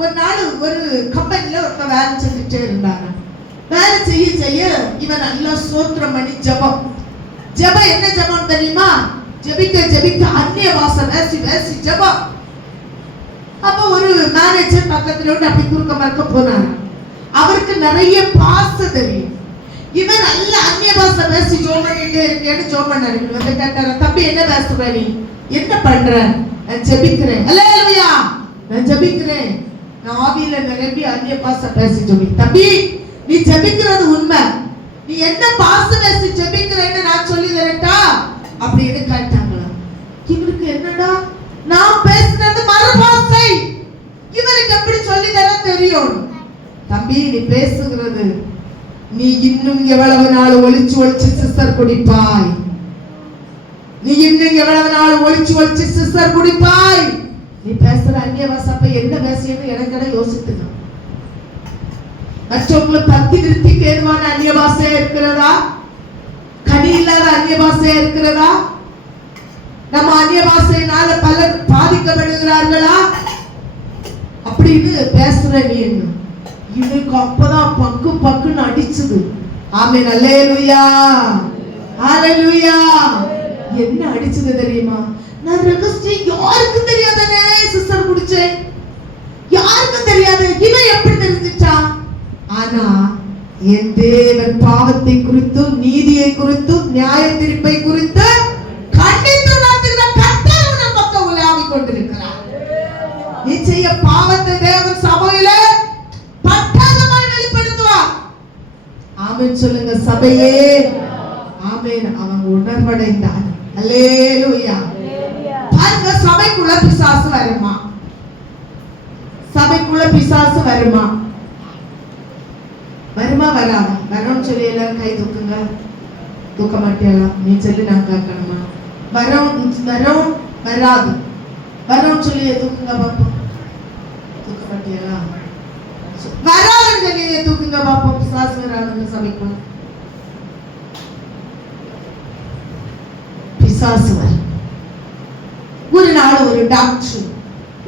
ஒரு நாள் ஒரு கம்பெனில ஒருத்தர் வேலை செஞ்சுட்டே இருந்தாங்க. வேலை செய்ய இவன் நல்லா ஸ்தோத்திரம் பண்ணி ஜெபம் என்ன ஜெபம் தெரியுமா? ஜெபிக்க அந்நிய பாஷை பேசி ஜெபம். அப்ப ஒரு மேனேஜர் பக்கத்துல இருந்து அப்படி குறுக்க மறுக்க போனாரு. அவருக்கு நிறைய பாஷை தெரியும். இவன் நல்ல அந்நிய பாஷை பேசி ஜெபம் பண்ணிட்டே இருக்கேன்னு ஜெபம் பண்ணாரு. வந்து கேட்டாரு, தம்பி என்ன பேசுற, நீ என்ன பண்ற? நான் ஜெபிக்கிறேன். அல்லேலூயா, நான் ஜெபிக்கிறேன், நான் ஆவியில நிரம்பி அந்நிய பாஷை பேசி ஜெபி. தம்பி நீ ஜெபிக்கிறது உண்மை, நீ என்ன பாஷை பேசி ஜெபிக்கிறேன்னு நான் சொல்லி தரட்டா அப்படின்னு கேட்டாங்களா. இவருக்கு என்னடா, நான் பேசுறது மறுபாஷை, இவருக்கு எப்படி சொல்லி தர தெரியும்? தம்பி நீ பேசுகிறது, நீ இன்னும் எவ்வளவு நாள் ஒளிச்சு சிஸ்டர் குடிப்பாய், நீ இன்னும் எவ்வளவு நாள் ஒளிச்சு சிஸ்டர் குடிப்பாய். நீ பேசுற அந்நிய பாஷை என்ன பேசியன்னு எனக்கு யோசித்துங்க. மற்றவங்களை பத்தி நிறுத்திக்கு ஏதுவான அந்நிய பாஷையா இருக்கிறதா? கனி இல்லாத அந்நிய பாஷையா இருக்கிறதா? நம்ம அந்நிய பாஷையினால பலர் பாதிக்கப்படுகிறார்களா அப்படின்னு பேசுற நீ என்ன? இவனுக்கு அப்பதான் பக்குன்னு அடிச்சது. ஆமென், அல்லேலூயா, ஹalleluya. என்ன அடிச்சது தெரியுமா? நான் ரகசியம் யாருக்கும் தெரியாதனே சிஸ்டர் குடிச்சேன், யாருக்கும் தெரியாது. இவன் எப்படி தெரிஞ்சிட்டான்? ஆனா என் தேவன் பாவத்தை குறித்தும் நீதியை குறித்தும் நியாய தீர்ப்பை குறித்து கண்டித்து நடத்துகிற கர்த்தர் உன் பக்கம் உலாவிக் கொண்டிருக்கிறார். நிச்சய பாவத்தை தேவன் சபையில பட்டகமாய் வெளிப்படுத்துவார். ஆமென் சொல்லுங்க சபையே, ஆமென். அவன் உணர்வடைந்தான். அல்லேலூயா. பாருங்க, சபைக்குள்ள பிசாசு வருமா? சபைக்குள்ள பிசாசு வருமா? வராதா? வரோன்னு சொல்லி எல்லாரும் கை தூக்குங்க. தூக்க மாட்டேலாம், நீ சொல்லி நான் கேட்கணுமா? வரோம் வராது, வரோன்னு சொல்லி தூக்குங்க பாப்போம். தூக்க மாட்டேலாம், வராதுன்னு சொல்லி தூக்குங்க பாப்போம். பிசாசு வராதுங்க சபைக்குள்ள. பிசாசு வரும். ஒரு நாள் ஒரு டாக்டர்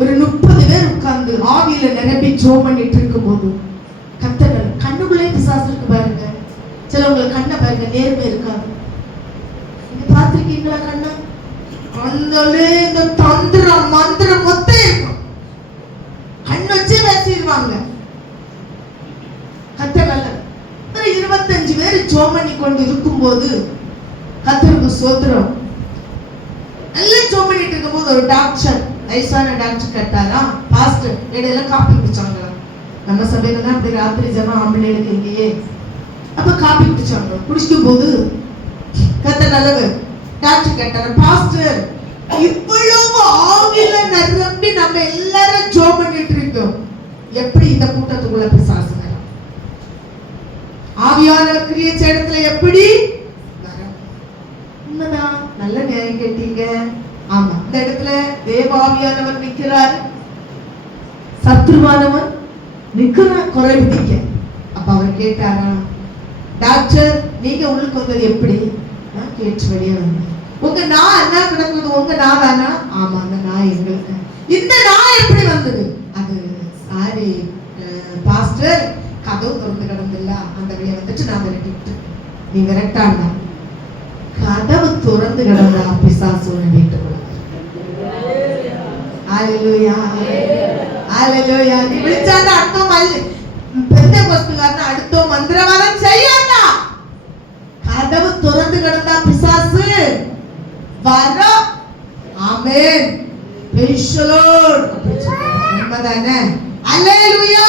ஒரு 30 பேர் உட்கார்ந்து ஆவியில நிரப்பி ஜெபம் பண்ணிட்டு இருக்கும்போது கர்த்தர் கண்ணுக்குள்ளே பிசாசு இருக்கு பாருங்க. சிலவங்களுக்கு கண்ணை பாருங்க நேர்மை இருக்காது, பாத்திருக்கீங்களா கண்ணா? அந்த தந்திரம் மந்திரம் மொத்தம் இருக்கும். கண் வச்சு பேசிடுவாங்க. கர்த்தர் நல்லவர். 25 பேர் ஜெபம் பண்ணி கொண்டு இருக்கும்போது கர்த்தருக்கு ஸ்தோத்திரம். நல்லா ஜெபம் பண்ணிட்டு இருக்கும்போது ஒரு டாக்டர், வயசான டாக்டர் கேட்டாரா, பாஸ்டர் இடையில காப்பி குடிச்சாங்களா? நம்ம சபையில தான் அப்படி ராத்திரி ஜெபம் ஆம்பளைகளுக்கு இல்லையே. அப்ப காப்பி குடிச்சாங்க. குடிக்கும் போது கர்த்தர் நல்லவர். டாக்டர் கேட்டாரா, பாஸ்டர் இவ்வளவு ஆவில நிரம்பி நம்ம எல்லாரும் ஜெபம் பண்ணிட்டு இருக்கோம், எப்படி இந்த கூட்டத்துக்குள்ள பிசாசு ஆவியானவர் கிரியை செய்யற இடத்துல எப்படி வரும்? உண்மைதான், நல்ல நேரம் கேட்டீங்க. ஆமா, இந்த இடத்துல தேவாவியானவர் நிக்கிறார், சத்ருவானவன் நிக்கிறான் குறை விதிக்க. அப்ப அவர் கேட்டாரா, டாக்டர் நீங்க உள்ளுக்கு வந்தது எப்படி? நான் கேட்டு வெளியே வந்தேன். உங்க நான் என்ன கிடக்குது? உங்க நான் தானா? ஆமா, அந்த நாய் எங்களுக்கு. இந்த நாய் எப்படி வந்தது? அது சாரி பாஸ்டர், கதவு திறந்து கிடந்தில்ல, அந்த வழியை வந்துட்டு நான் விரட்டிட்டு. நீ விரட்டாண்டா, கதவு திறந்து கிடந்தா பிசாசு வீட்டுக்குள்ள. ஹalleluya ஹalleluya. நீ விழிச்சாண்டா அடுத்த பெந்தேகோஸ்துகாரன் அடுத்த மந்திரவாதம் செய்யாண்டா. கதவு திறந்து கிடந்தா பிசாசு வர. ஆமென், praise the Lord. உண்மைதானே? ஹalleluya,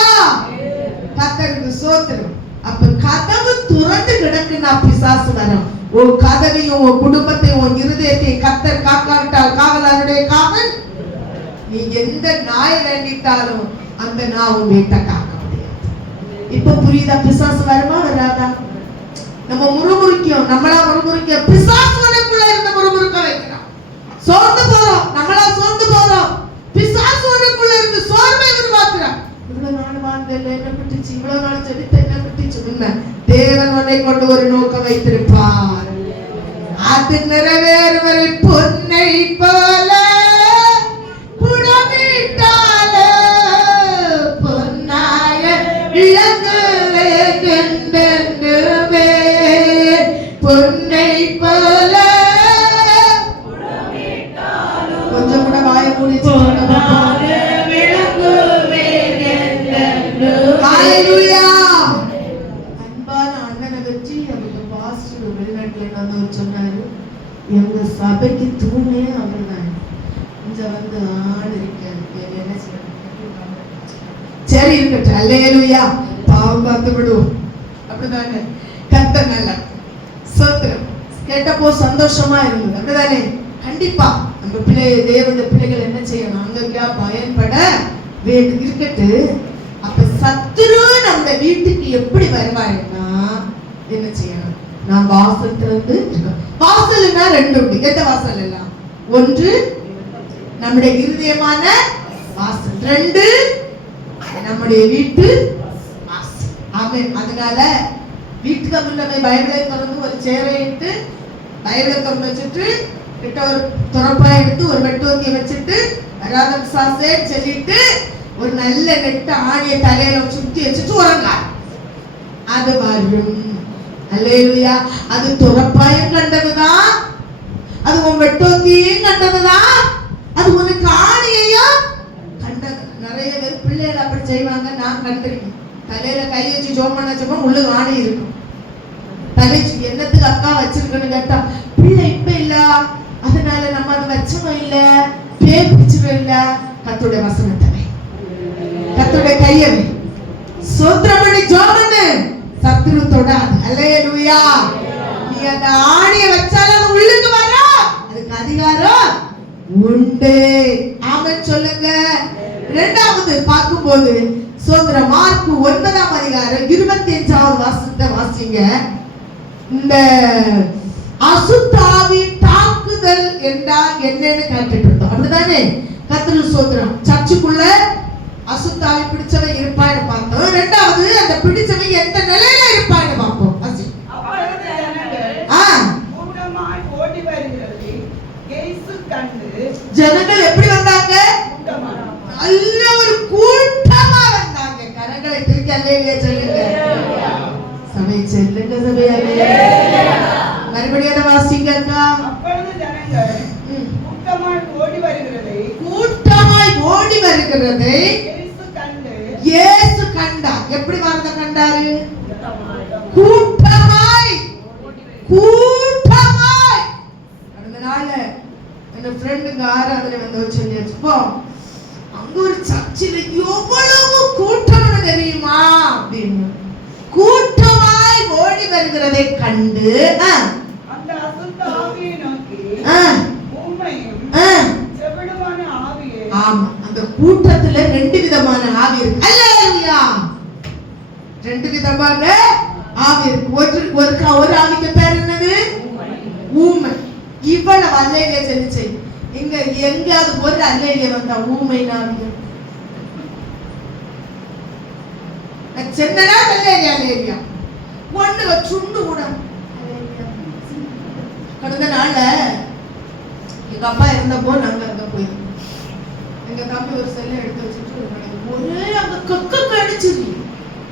கர்த்தருக்கு ஸ்தோத்திரம். அப்ப கதவு திறந்து கிடக்குனா பிசாசு வரும். உன் கதவையும் உன் குடும்பத்தையும் உன் இருதயத்தையும் கர்த்தர் காக்காவிட்டால் காவலாருடைய காவல். நீ எந்த நாயை வேண்டிட்டாலும் அந்த நாய் உன் வீட்டை காக்க முடியாது. இப்ப புரியுதா? பிசாசு வருமா வராதா? நம்ம முறுமுறுக்கும், நம்மளா முறுமுறுக்க பிசாசு வரக்குள்ள இருந்த முறுமுறுக்க வைக்கிறோம். சோர்ந்து போறோம், நம்மளா சோர்ந்து போறோம். பிசாசு வரக்குள்ள இருந்து சோர்வை உருவாக்குறோம். இவ்வளவு நாள் வாழ்ந்தேன் என்ன பிடிச்சு, இவ்வளவு நாள் ஜெபித்த என்ன பிடிச்சு. உண்மை, தேவன் உன்னை கொண்டு ஒரு நோக்கம் வைத்திருப்பார். அது நிறைவேறும் வரை பொன்னை போல புடமிட்டால பொன்னாய விளங்குவே பொன்னை போல. கொஞ்சம் கூட வாய மூடிச்சு. அன்பான அண்ணனை வச்சு அவங்க பாஸ்டர் வெளிநாட்டுல வந்து சொன்னாரு, எங்க சபைக்கு தூணே அவர்தான். கொஞ்சம் வந்து ஆடு இருக்காரு. என்ன சொல்றது? சரி இருக்கட்டும், அல்லேலூயா. பாவம் பார்த்து விடுவோம், அப்படிதானே? கர்த்தர் நல்ல ஸ்தோத்திரம். கேட்டப்போ சந்தோஷமா இருந்தது, அப்படிதானே? கண்டிப்பா நம்ம தேவனுடைய பிள்ளைகள் என்ன செய்யணும்? அங்கயா பயன்பட வேண்டும் இருக்கட்டு. அப்ப சத்துரு நம்ம வீட்டுக்கு எப்படி வருவாய்னா என்ன செய்யணும்? நான் வாசல் திறந்து இருக்கோம். வாசல்னா ரெண்டு உண்டு. எந்த வாசல் எல்லாம்? ஒன்று நம்முடைய இருதயமான வாசல், ரெண்டு நம்முடைய வீட்டு வாசல். ஆமென். அதனால வீட்டுக்கு முன்னமே பைபிளை திறந்து ஒரு சேரை எடுத்து பைபிளை திறந்து வச்சுட்டு கிட்ட ஒரு துறப்பாய் எடுத்து ஒரு வெட்டுவங்கியை வச்சுட்டு வராதம் சாசே சொல்லிட்டு ஒரு நல்ல நெட்ட ஆணிய தலையில சுத்தி வச்சுட்டு உறங்கார். அது வரும். அல்லேலூயா. அது துறப்பாயும் கண்டதுதான், அது உன் வெட்டுவங்கியும் கண்டதுதான், அது உனக்கு ஆணியையும் கண்டது. நிறைய பேர் பிள்ளைகள் அப்படி செய்வாங்க, நான் கண்டிருக்கேன். தலையில கை வச்சு ஜோம் பண்ண சொன்னா உள்ளுக்கு ஆணி இருக்கும். தலைச்சு என்னத்துக்கு அக்கா வச்சிருக்கன்னு கேட்டா, பிள்ளை இப்ப இல்ல, அதனால நம்ம அதை வச்சோம் இல்ல, பேர் பிடிச்சோம் இல்ல. கர்த்தருடைய வசனத்தை, கர்த்தருடைய கையவை சோத்திரம் பண்ணி ஜெபம் பண்ணு, சத்துரு தொடாது. அல்லேலூயா. நீ அந்த ஆணியை வச்சால அது உள்ளுக்கு வரும், அதுக்கு அதிகாரம் உண்டு. ஆமென் சொல்லுங்க. இரண்டாவது பார்க்கும்போது சோத்திரம் மார்க்கு 9ஆம் அதிகாரம் 25வது வசனத்தை வாசிங்க. இந்த அசுத்தாவி தாக்குதல் என்றால் என்னன்னு கேட்டுட்டு இருந்தோம், அப்படிதானே? கர்த்தர் சோத்திரம். சர்ச்சுக்குள்ள அசுத்தாவி பிடிச்சவன் இருப்பான்னு பார்த்தோம். இரண்டாவது அந்த பிடிச்சவன் எந்த நிலையில இருப்பான்னு பார்ப்போம். ஜனங்கள் எப்படி வந்தாங்க? நல்ல ஒரு கூட்டமா வந்தாங்க. கரங்களை திருக்கி அல்லேலூயா சொல்லுங்க. சபை செல்லுங்க, சபையாலே மறுபடியும் வாசிங்க அக்கா. வருகிறதை இயேசு கண்டார். எப்படி வரத கண்டாரு? கூட்டமாய் கூட்டமாய். அதனால என் ஃப்ரெண்டுங்க ஆராதனை வந்து சொல்லியாச்சு, போ அங்க ஒரு சர்ச்சில் எவ்வளவு கூட்டம் தெரியுமா அப்படின்னு. கூட்டமாய் ஓடி வருகிறதை கண்டு அந்த அசுத்த ஆவியை நோக்கி உம்மையும் செவிடுமான ஆவியை. ஆமா, அந்த கூட்டத்துல ரெண்டு விதமான ஆவி இருக்கு. அல்லேலூயா. ரெண்டு விதமான ஆவி இருக்கு. ஒரு ஆவிக்கு பேர் என்னது? ஊமை. இவ்வளவு அல்லேலூயா சொல்லிச்சு. இங்க எங்கயாவது ஒரு அல்லேலூயா வந்தா ஊமை ஆவி சென்னடா அல்லேலூயா அல்லேலூயா ஒண்ணு சுண்டு கூட. கடந்த நாள்ல எங்க அப்பா இருந்தப்போ நாங்க அங்க போயிருந்தோம். எங்க தம்பி ஒரு செல்லை எடுத்து வச்சுட்டு ஒரே அங்க கக்க அடிச்சிரு.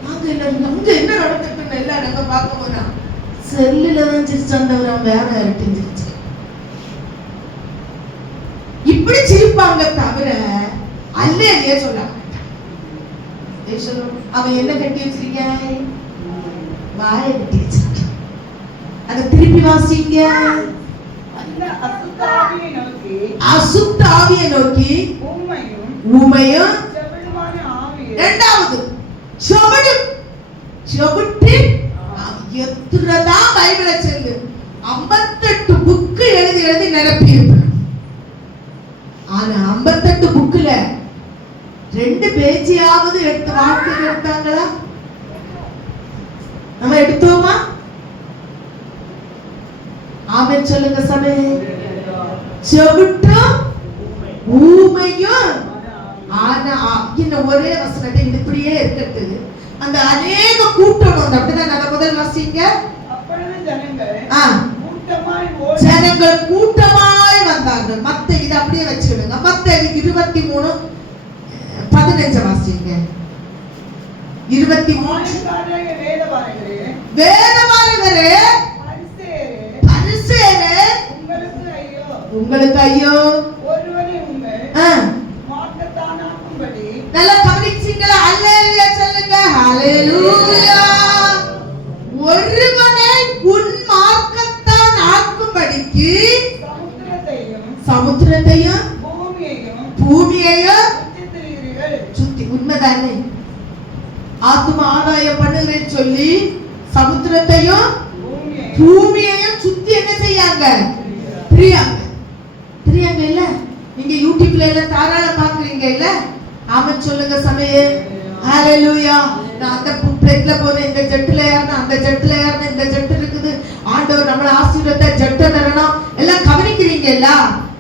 நாங்க எல்லாரும் அங்க என்ன நடந்துட்டு எல்லாரும் அங்க பார்க்க போனா செல்லுல தான் சிரிச்சாந்தவன் வேற யார்ட்டிருந்துச்சு. இப்படி சிரிப்பாங்க தவிர அல்லேலூயா சொல்ல மாட்டான். அவன் என்ன கட்டி வச்சிருக்க? வாயை கட்டி வச்சிருக்க. அதை திருப்பி வாசிங்க. அசுத்த ஆவியை நோக்கி ஊமையும். இரண்டாவது செவிடு. செவிட்டு எத்தனைதான் பைபிளை சொல்லு 58 புக்கு எழுதி எழுதி நிரப்பி இருப்பேன். ஆனா 58 புக்குல 2 பேஜையாவது எடுத்து வாழ்க்கை எடுத்தாங்களா? நம்ம எடுத்தோமா? ஆமென் சொல்லுங்க சபை. செவிட்டும் ஊமையும். ஆனா இன்னும் ஒரே வசனத்தை இப்படியே இருக்கட்டு. அந்த அநேக கூட்டம் வந்து அப்படிதான் நான் முதல் வாசிங்க. ஜனங்கள் கூட்டமாய் வந்தார்கள். மத்த இது அப்படியே வச்சுடுங்க. மத்த 23:15 வாசிங்க. 23 வேதபாரகரே பரிசேயரே உங்களுக்கு ஐயோ. நல்லா கவனிச்சீங்களா? அல்லேலூயா சொல்லுங்க. ஹல்லேலூயா. ஒருவனை உன் மார்க்கத்தான் ஆக்கும்படிக்கு சமுத்திரத்தையும் பூமியையும் சுத்தி. உண்மைதானே? ஆத்தும ஆதாயம் பண்ணுகிறேன்னு சொல்லி சமுத்திரத்தையும் பூமியையும் சுத்தி என்ன செய்யாங்க? பிரியாங்க. பிரியாங்க இல்ல? நீங்க யூடியூப்ல எல்லாம் தாராள பாக்குறீங்க இல்ல? ஆமென் சொல்லுங்க சபையே. ஹல்லேலூயா. நான் அந்த பிளேட்ல போறேன், இந்த ஜெட்ல ஏறணும், அந்த ஜெட்ல ஏறணும், இந்த ஜெட் இருக்குது. ஆண்டவர் நம்மள ஆசீர்வாதத்தை ஜெட்ட தரணும். எல்லாம் கவனிக்கிறீங்க இல்ல?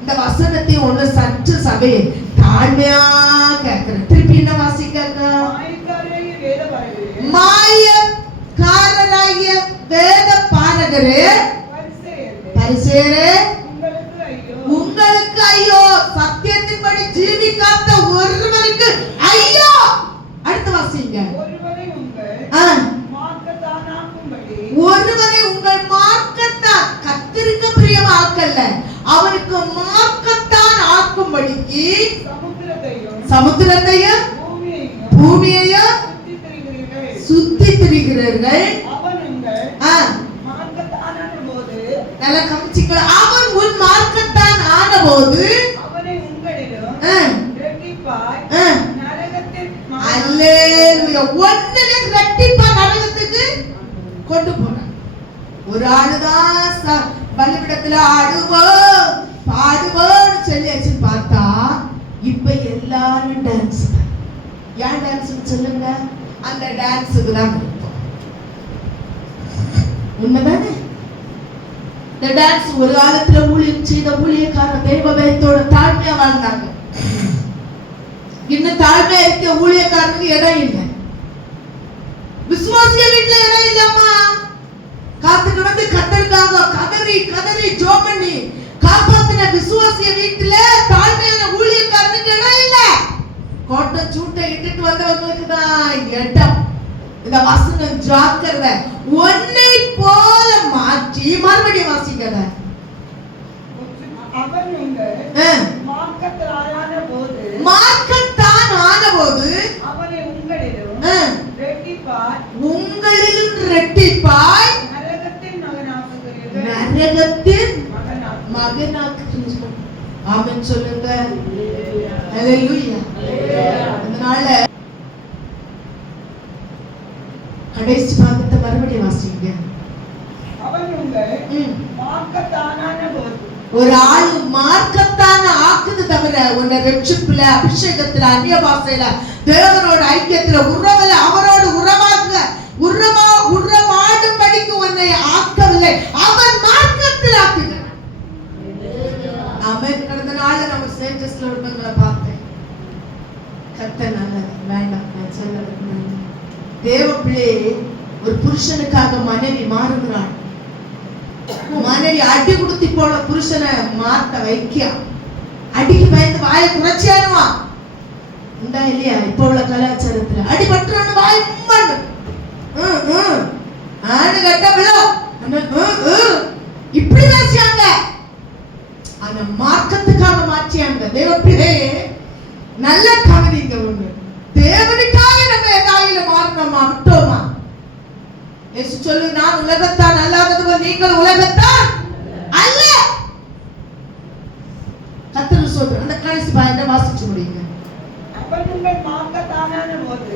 இந்த வசனத்தை ஒண்ணு சற்று சபையே தாழ்மையா கேட்கிறேன். திருப்பி என்ன வாசிக்காங்க? மாயக்காரராகிய வேத பாரகரே பரிசேயரே உங்களுக்கு ஐயோ. சத்தியத்தின்படி ஜீவிக்காத ஒருவருக்கு ஐயோ. அடுத்து வாசிங்க. ஒருவரை உங்கள் மார்க்கத்தான் கத்திரிக்க பிரியமாக்கல்ல, அவனுக்கு மார்க்கத்தான் ஆக்கும்படிக்கு சமுத்திரத்தையும் பூமியையும் சுத்தி திரிகிறீர்கள். நல்லா கவனிச்சுக்க. அவன் உன் மார்க்கத்தான் ஆனபோது அல்லேலூயா ஒண்ணுல ரெட்டிப்பா நரகத்துக்கு கொண்டு போனான். ஒரு ஆளுதான் பலிபீடத்துல ஆடுவோம் பாடுவோம் சொல்லியாச்சு. பார்த்தா இப்ப எல்லாரும் டான்ஸ். ஏன் டான்ஸ் சொல்லுங்க? அந்த டான்ஸுக்கு தான் உண்மைதானே? இந்த டான்ஸ் ஒரு காலத்துல ஊழியம் செய்த ஊழியக்காரர் தெய்வ பயத்தோட தாழ்மையா வாழ்ந்தாங்க. இன்னும் தாழ்மையா இருக்க ஊழியக்காரனுக்கு இடம் இல்லை. விசுவாசிய வீட்டுல இடம் இல்லம்மா. காத்து கிடந்து கத்தருக்காக கதறி கதறி ஜோமண்ணி காப்பாத்தின விசுவாசிய வீட்டுல தாழ்மையான ஊழியக்காரனுக்கு இடம் இல்ல. கோட்டை சூட்டை இட்டுட்டு வந்தவங்களுக்கு தான் இடம். இந்த வசனம் ஜாக்கிரதை. ஒன்னை போல மாற்றி மறுபடியும் வாசிக்கிறத. மார்க்கத்தான் உங்களிலும் இரட்டிப்பாய் நரகத்தின் மகனாக்குகிறீர்கள். நரகத்தின் மகனாக்குகிறீர்கள். ஆமென் சொல்லுங்க. ஹல்லேலூயா. அதனால கடைசி பாகத்தை மறுபடியும் வாசிங்க. அவன் உங்கள் மார்க்கத்தானான போது, ஒரு ஆள் மார்க்கத்தான ஆக்குது தவிர உன்னை ரட்சிப்புல, அபிஷேகத்துல, அந்நிய பாஷையில, தேவனோட ஐக்கியத்துல, உறவுல அவரோடு உறவாடும்படிக்கு உன்னை ஆக்கவில்லை. அவன் மார்க்கத்தில் ஆக்குகிறான். அவன் கடந்த நாள் நம்ம ஸ்டேட்டஸ்ல ஒருத்தவங்களை பார்த்தேன். கத்த நல்லது வேண்டாம், நான் சொல்ல தேவ பிள்ளை ஒரு புருஷனுக்காக மனைவி மாறுகிறாள். மனைவி அடி கொடுத்து போன புருஷனை மாத்த வைக்க அடிக்கு பயந்து வாயை குறைச்சானுவா உண்டா இல்லையா? இப்ப உள்ள கலாச்சாரத்துல அடிபட்டு வாய் ஆணு கட்ட விழும் இப்படி பேசியாங்க. ஆனா மார்க்கத்துக்காக மாற்றியாங்க. தேவப்பிள்ளை நல்ல கவனிங்க. ஒண்ணு, தேவனுக்காக நம்ம எதாயில மாறினோமா விட்டோமா? இயேசு சொல்லு, நான் உலகத்தான் அல்லாதது போல் நீங்கள் உலகத்தான் அல்ல. கர்த்தர் சொல்றார். அந்த கடைசி பாயிண்ட வாசிச்சு முடியுங்க. அவன் உங்கள் மார்க்கத்தானான போது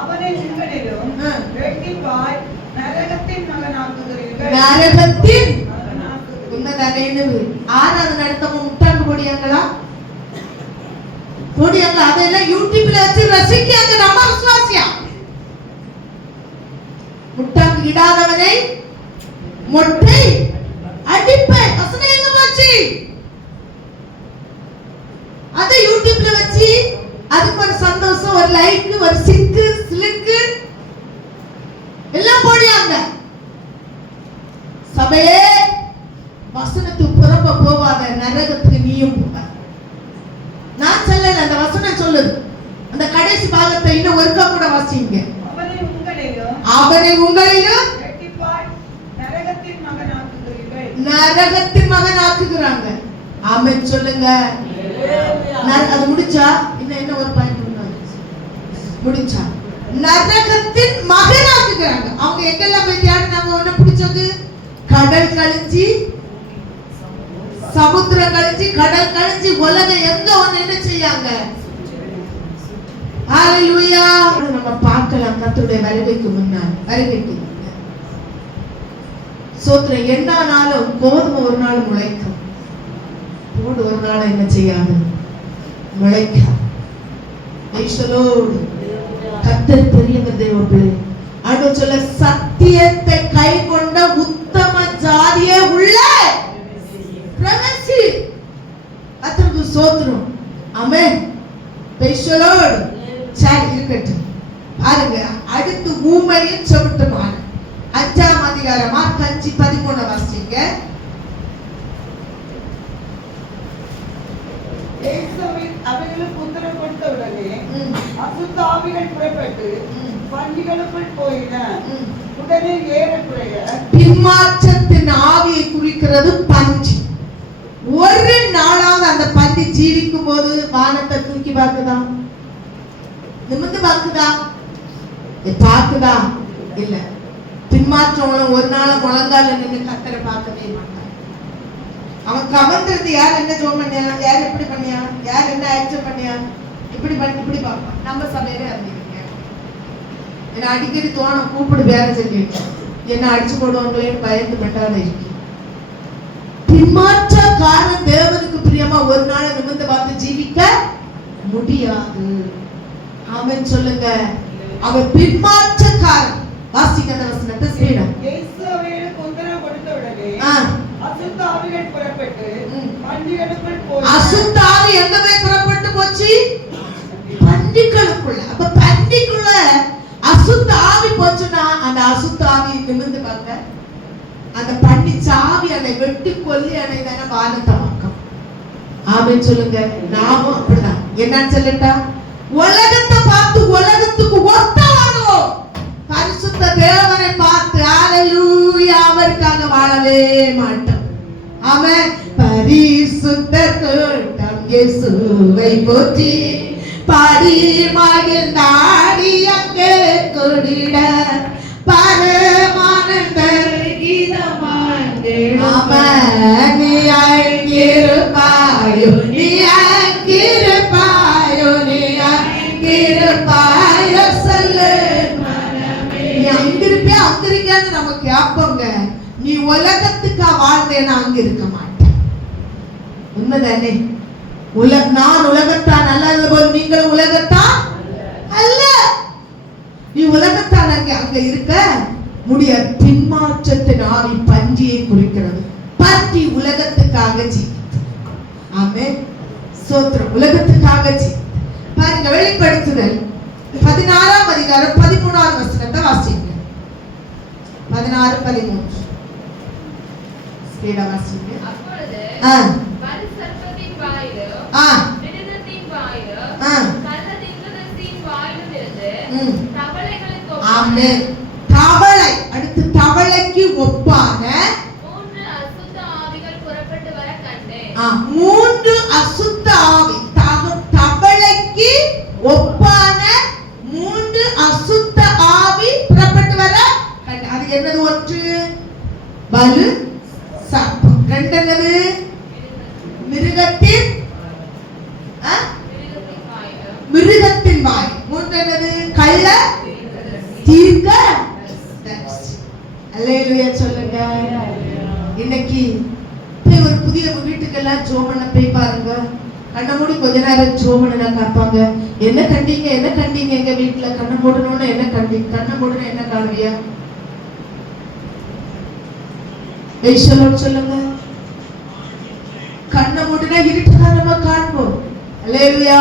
அவனை உங்களிலும் இரட்டிப்பாய் நரகத்தின் மகனாக்குகிறீர்கள். நரகத்தின் உண்மைதானே? ஆறாவது நடத்தவங்க முட்டாங்க போடியாங்களா? போடியாங்களா? அதெல்லாம் யூடியூப்ல வச்சு ரசிக்காங்க. நம்ம விசுவாசியா முட்டாக்கு இடாதவனை மொட்டை அடிப்பேன். வசனம் எங்க போச்சு? அதை யூடியூப்ல வச்சு அதுக்கு ஒரு சந்தோஷம், ஒரு லைக், ஒரு சிக்கு சிலுக்கு எல்லாம் போடியாங்க. சபையே, வசனத்துக்கு புறப்ப போவாத, நரகத்துக்கு நீயும் போவ. நான் சொல்லல, அந்த வசனம் சொல்லுது. அந்த கடைசி பாகத்தை இன்னும் ஒருக்கா கூட வாசிங்க. அவனை உங்களிலும் நரகத்தின் மகனாக்குகிறாங்க. ஆமென் சொல்லுங்க. அது முடிச்சா என்ன ஒரு பாயிண்ட் முடிச்சா நரகத்தின் மகனாக்குகிறாங்க. அவங்க எங்கெல்லாம் போய் தேடினாங்க? ஒண்ணு பிடிச்சது கடல் கழிஞ்சி, சமுத்திரம் கழிஞ்சி, கடல் கழிஞ்சி, உலகம் எங்க ஒண்ணு என்ன செய்யாங்க? ஹalleluya. நம்ம பார்க்கலாம் கர்த்தருடைய வருகைக்கு முன்னாடி. சோத்திரம். என்னானாலும் கோதுமை ஒரு நாள் முளைக்கும், போடு ஒரு நாள் என்ன செய்யாது? முளைக்காது. கர்த்தர் பெரியவர். தேவ பிள்ளை அது சொல்ல, சத்தியத்தை கை கொண்ட உத்தம ஜாதியே உள்ள பிரவேசி. கர்த்தருக்கு சோத்திரம். ஆமென். பெரிசலோடு சரி இருக்கட்டும். பாருங்க, அடுத்து ஊமையும் செவிட்டுமான 5ஆம் அதிகாரம் மார்க் 5:13 வாசிங்க. அவர்களுக்கு உத்தரவு கொடுத்த உடனே அசுத்த ஆவிகள் புறப்பட்டு பன்றிகளுக்குள் போயின. உடனே ஏறக்குறைய பின்மாற்றத்தின் ஆவியை குறிக்கிறது பன்றி. ஒரு நாளாவது அந்த பன்றி ஜீவிக்கும் போது வானத்தை தூக்கி பார்க்குதா? நிமிர்ந்து பார்க்குதா? பார்க்குதா? இல்ல. பின்மாற்றம் ஒரு நாள முழங்கால நின்று கர்த்தரை பார்க்கவே மாட்டான். அவன் கவர்ந்திருந்து யார் என்ன ஜோம் பண்ணியா, யார் எப்படி பண்ணியா, யார் என்ன ஆக்ஷன் பண்ணியா, இப்படி பண்ணி இப்படி பார்ப்பான். நம்ம சபையிலே அறிஞ்சிருக்கேன். என்ன அடிக்கடி தோணும், கூப்பிடு வேற சொல்லிட்டு என்ன அடிச்சு போடுவாங்களேன்னு பயந்து பெட்டாத இருக்கு. பின்மாற்றக்காரன் தேவனுக்கு பிரியமா ஒரு நாள் நிமிர்ந்து பார்த்து ஜீவிக்க முடியாது. ஆமென் சொல்லுங்க. அவன் பின்மாற்றக்காரன். வாசிக்கிற வசனத்தை சேரும். இயேசுவுக்கு உத்தரவு கொடுத்த உடனே அசுத்த ஆவிகள் புறப்பட்டு பன்றிகளுக்குள் போய். அசுத்த ஆவி எங்க போய் புறப்பட்டு போச்சு? பன்றிகளுக்குள்ள. அப்ப பன்றிக்குள்ள அசுத்த ஆவி போச்சுன்னா அந்த அசுத்த ஆவி நிமிர்ந்து பார்க்க அந்த பன்றி சாவி அதை வெட்டி கொல்லி அனைதான வானத்தை வாக்கம். ஆமென் சொல்லுங்க. நாமும் அப்படிதான். என்னன்னு சொல்லட்டா? உலகத்தை பார்த்து உலகத்துக்கு ஒத்தவானோம். பரிசுத்த தேவனை பார்த்து ஹalleluya அவருக்காக வாழவே மாட்டோம். ஆமென். பரிசுத்த கூட்டம் இயேசுவை போற்றி பாடி மகிழ்ந்தாடிய அங்கே கூடிட பரமானந்த கீதமாண்டிடும. நீ அங்கிருப்பாயோ, நீ அங்கிருப்பாயோ, நீ அங்கிருப்பாயோ சொல்லு மனமே. நீ அங்கிருப்பியா அங்கிருக்கான்னு நம்ம கேட்போங்க. நீ உலகத்துக்கா வாழ்ந்தேன்னா அங்க இருக்க மாட்டேன். உண்மைதானே? நான் உலகத்தான் அல்லாத போது நீங்கள் உலகத்தான் அல்ல. நீ உலகத்தான் அங்க இருக்க முடியாது. பின்மாற்றத்தின் ஆவி பன்றியை குறிக்கிறது. பன்றி உலகத்துக்காக ஜீவித்தது. ஆமென். ஸ்தோத்திரம். உலகத்துக்காக ஜீவித்தது. பாருங்க, வெளிப்படுத்துதல் 16ஆம் அதிகாரம் 13ஆம் வசனத்தை வாசிங்க. 16:13 ஸ்பீடா வாசிங்க. அப்பொழுது பரிசர்ப்பத்தின் வாயிலும் மிருகத்தின் வாயிலும் கள்ளத்தீர்க்கதரிசியின் வாயிலும் இருந்து தவளைகளுக்கு ஒப்பான, தவளை, அடுத்து தவளைக்கு ஒப்பான 3 அசுத்த ஆவிகள் புறப்பட்டு வர கண்டேன். 3 அசுத்த ஆவி, தவளைக்கு ஒப்பான 3 அசுத்த ஆவி புறப்பட்டு வர கண்டேன். அது என்னது? ஒன்று பலு சர்ப்பம், ரெண்டு என்னது? மிருகத்தின் வாய், மூன்று என்னது? கள்ள தீர்க்க. அல்லேலூயா சொல்லுங்க. இன்னைக்கு போய் ஒரு புதிய வீட்டுக்கெல்லாம் ஜோமன போய் பாருங்க. கண்ண மூடி கொஞ்ச நேரம் ஜோமன காப்பாங்க. என்ன கண்டீங்க, என்ன கண்டீங்க எங்க வீட்டுல? கண்ண மூடணும்னு என்ன கண்டீங்க? கண்ண மூடணும் என்ன காணுவியா? சொல்லுங்க. கண்ண மூடினா இருட்டுதான் நம்ம காண்போம். அல்லேலூயா.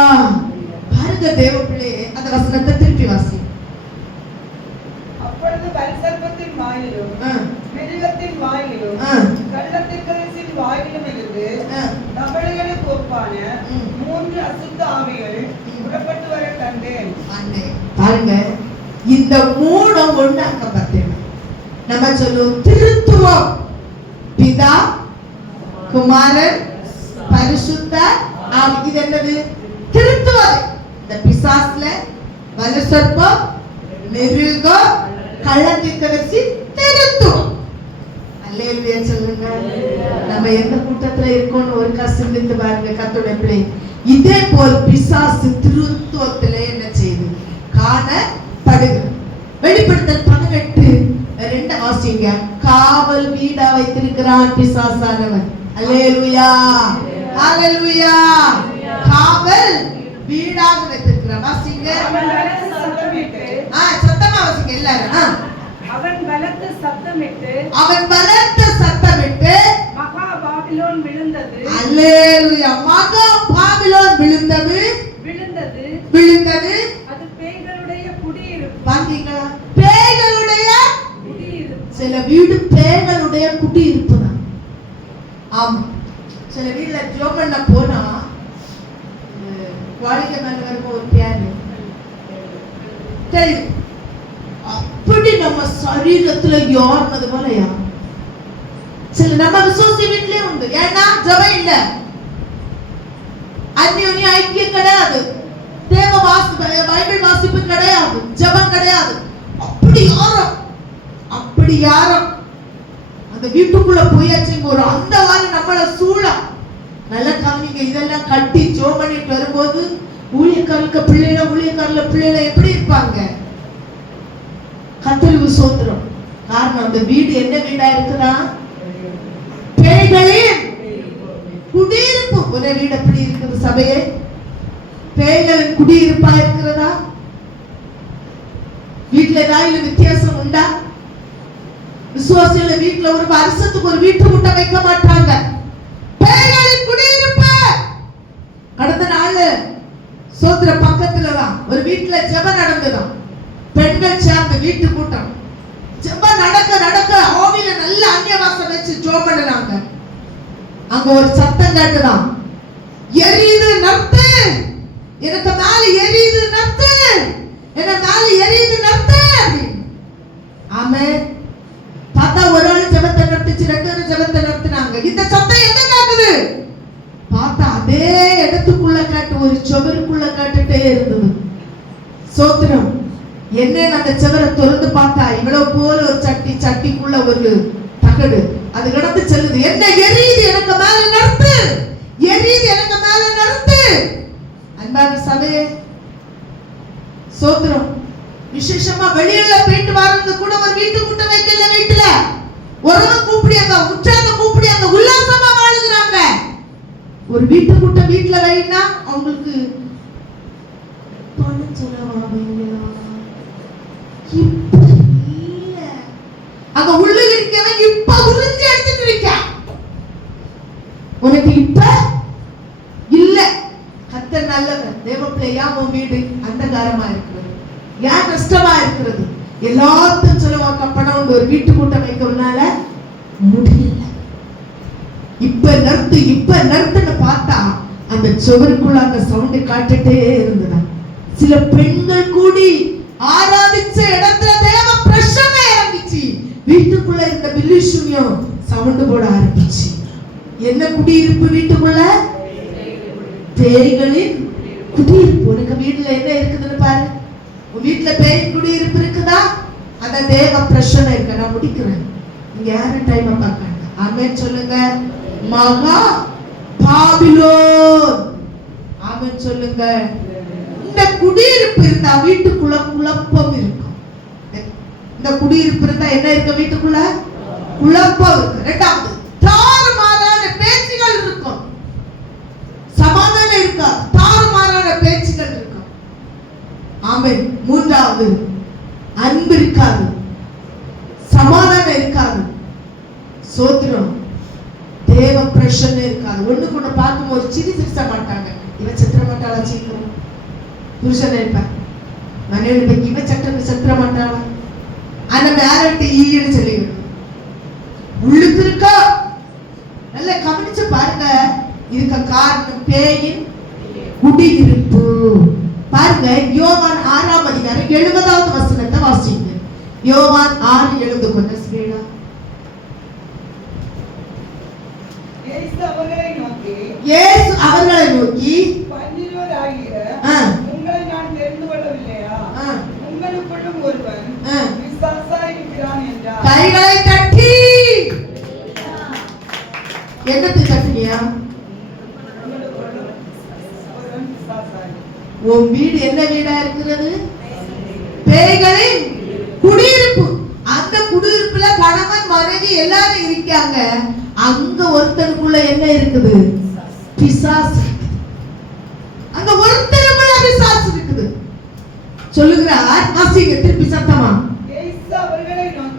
பாருங்க தேவ பிள்ளையே, அந்த வசனத்தை திருப்பி வாசி. அப்பொழுது பரிசர்ப்பத்தின் வாயிலும் மிருகத்தின் வாயிலும் கள்ளத்தீர்க்கதரிசியின் வாயிலும் இருந்து தவளைகளுக்கு ஒப்பான 3 அசுத்த ஆவிகள் புறப்பட்டு வர கண்டேன். பாருங்க, இந்த 3 ஒண்ணாக்க பார்த்தேன். நம்ம சொல்லுவோம் திருத்துவம். பிதா, குமாரன், பரிசுத்த ஆவி. இது என்னது? திருத்துவது. இந்த பிசாசுல வலசர்ப்பம், மிருகம், கள்ளத்தீர்க்கதரிசி, திருத்துவம். அல்லேலூயா சொல்லுங்க. நம்ம எந்த கூட்டத்துல இருக்கோம்னு ஒருக்கா சிந்தித்து பாருங்க கர்த்தருடைய பிள்ளை. இதே போல் பிசாசு திருத்துவத்துல என்ன செய்து காணப்படுகிறது. வெளிப்படுத்தல் 18:2 வாசிங்க. காவல் வீடா வைத்திருக்கிறான் பிசாசானவன். அல்லேலூயா, அல்லேலூயா. காவல் வீடாக வைத்திருக்கிறான். வாசிங்க. சத்தமா வாசிங்க எல்லாரும். அவன் பலத்த சத்தமிட்டு மகா பாபிலோன் விழுந்தது. அல்லேலூயா. மகா பாபிலோன் விழுந்தது. அது பேய்களுடைய குடியிருப்பு. பாத்தீங்களா? பேய்களுடைய குடியிருப்பு. சில வீடு பேய்களுடைய குடியிருப்பு தான். ஆமா, சில வீட்டுல ஜோம் பண்ண போனா குவாலிக்க மேல வரும்போது ஒரு பியானு தெரியும். அப்படி நம்ம சரீரத்துல யாருனது போல யார் சில நம்ம விசுவாசி வீட்லயே உண்டு. ஏன்னா ஜெபம் இல்ல, அந்யோன்ய ஐக்கியம் கிடையாது, தேவ பைபிள் வாசிப்பு கிடையாது, ஜெபம் கிடையாது. அப்படி யாரும் அந்த வீட்டுக்குள்ள போயாச்சுங்க ஒரு அந்த வாரம் நம்மள சூழ நல்ல கவனிங்க. இதெல்லாம் கட்டி ஜோம் பண்ணிட்டு வரும்போது ஊழியக்காரர்களுக்கு பிள்ளைல எப்படி இருப்பாங்க? கத்தருக்கு ஸ்தோத்திரம். காரணம் அந்த வீடு என்ன வீடா இருக்குதா? பேய்களின் குடியிருப்பு. ஒரே வீடு எப்படி இருக்குது சபையே? பேய்களின் குடியிருப்பா இருக்கிறதா? வீட்டுல ஏதாவது வித்தியாசம் உண்டா? விசுவாசிகள் வீட்டுல ஒரு வருஷத்துக்கு ஒரு வீட்டு முட்டை வைக்க மாட்டாங்க. பேய்களின் குடியிருப்பு. கடந்த நாள் சோத்திர பக்கத்துலதான் ஒரு வீட்டுல ஜெபம் நடந்ததாம். பெண்கள் சேர்ந்த வீட்டு கூட்டம். ஜெபம் நடக்க ஆவியில நல்ல அந்நியவாசம் வச்சு ஜெபம் பண்ணாங்க. அங்க ஒரு சத்தம் கேட்டுதான், எரியுது நர்த்து, எனக்கு மேல எரியுது நர்த்து, என்ன மேல எரியுது நர்த்து. ஆமென். பார்த்தா ஒரு ஆள் ஜெபத்தை நடத்துச்சு, 2 பேரும் ஜெபத்தை நடத்தினாங்க. இந்த சத்தம் எங்க கேக்குது? பார்த்தா அதே இடத்துக்குள்ள கேட்டு ஒரு சுவருக்குள்ள கேட்டுட்டே இருந்தது. சோத்திரம். என்னன்னு அந்த செவரை திறந்து பார்த்தா இவ்வளவு போல ஒரு சட்டிக்குள்ள ஒரு தகடு அது கிடந்து செல்லுது. என்ன எரியுது, எனக்கு மேல நிறுத்து, எரியுது, எனக்கு மேல நிறுத்து. அன்பான சபையே, சோத்திரம். விசேஷமா வெளியில போயிட்டு வரது கூட ஒரு வீட்டு கூட்ட வைக்கல. வீட்டுல உறவை கூப்பிடியாங்க, உற்றாங்க கூப்பிடியாங்க, உல்லாசமா வாழுகிறாங்க. ஒரு வீட்டு கூட்ட வீட்டுல வைனா அவங்களுக்கு பணம் செலவாகலையா? இப்ப இல்ல. அங்க உள்ள இருக்கவன் இப்ப உறிஞ்சு எடுத்துட்டு இருக்க. உனக்கு இப்ப இல்ல. கர்த்தர் நல்லவன். தேவப்பிள்ளையா உன் வீடு அந்தகாரமா இருக்கிறது, ஏன் கஷ்டமா இருக்கிறது, எல்லாத்தையும் செலவாக்க பணம் ஒரு வீட்டு கூட்டம் வைக்கிறதுனால முடியல. இப்ப நிறுத்துன்னு பார்த்தா அந்த சுவருக்குள்ள அந்த சவுண்ட் காட்டுட்டே இருந்ததா. சில பெண்கள் கூடி ஆராதிச்ச இடத்துல தேவ பிரசன்னம் இறங்கிச்சு. வீட்டுக்குள்ள இருந்த பில்லிஷுமியும் சவுண்ட் போட ஆரம்பிச்சு. என்ன குடியிருப்பு வீட்டுக்குள்ள? பேய்களின் குடியிருப்பு. உனக்கு வீட்டுல என்ன இருக்குதுன்னு பாரு. உன் வீட்டுல பேய் குடியிருப்பு இருக்குதா? அந்த தேவ பிரசன்னம் இருக்க. நான் முடிக்கிறேன். நீங்க யாரும் டைம் பார்க்க. ஆமென் சொல்லுங்க. மகா பாபிலோன். ஆமென் சொல்லுங்க. இந்த குடியிருப்பு இருந்தா வீட்டுக்குள்ள குழப்பம் இருக்கும். இந்த குடியிருப்பு இருந்தா என்ன இருக்கு? வீட்டுக்குள்ள குழப்பம் இருக்கு. இரண்டாவது, தாறுமாறான பேச்சுகள் இருக்கும். சமாதானம் இருக்கா? தாறுமாறான பேச்சுகள் இருக்கும். ஆமென். மூன்றாவது, அன்பு இருக்காது, சமாதானம் இருக்காது, சோத்திரம், தேவ பிரசன்னம் இருக்காது. ஒண்ணு கூட பார்க்கும்போது சிரிச்ச மாட்டாங்க. இவன் சத்திர மாட்டாளா? சீக்கிரம் புருஷன் இருப்பார் மனைவி பத்தி இவன் சத்திர மாட்டாளா? அந்த மேரட்டு ஈன்னு சொல்லிவிடும். உள்ளுக்கு இருக்கா? நல்ல கவனிச்சு பாருங்க. இதுக்கு காரணம் பேயின் குடியிருப்பு. பாருங்க, யோவான் 6ஆம் அதிகாரம் 70வது வசனத்தை வாசிங்க. யோவான் 6:70. கொஞ்சம் ஸ்பீடா. இயேசு அவர்களை நோக்கி, பன்னிருவராகிய உங்களை நான் தெரிந்து கொள்ளவில்லையா? உங்களுக்குள்ளும் ஒருவன் பிசாசாய் இருக்கிறான் என்றார். கைகளை தட்டி. என்னத்துக்கு தட்டியா? உன் வீடு என்ன வீடா இருக்கிறது? பேய்களின் குடியிருப்பு. அந்த குடியிருப்புல கணவன் மனைவி எல்லாரும் இருக்காங்க. அங்க ஒருத்தனுக்குள்ள என்ன இருக்குது? பிசாசு. அங்க ஒருத்தனுக்குள்ள பிசாசு இருக்குது. சொல்லுகிறார், வாசிங்க திருப்பி சத்தமா.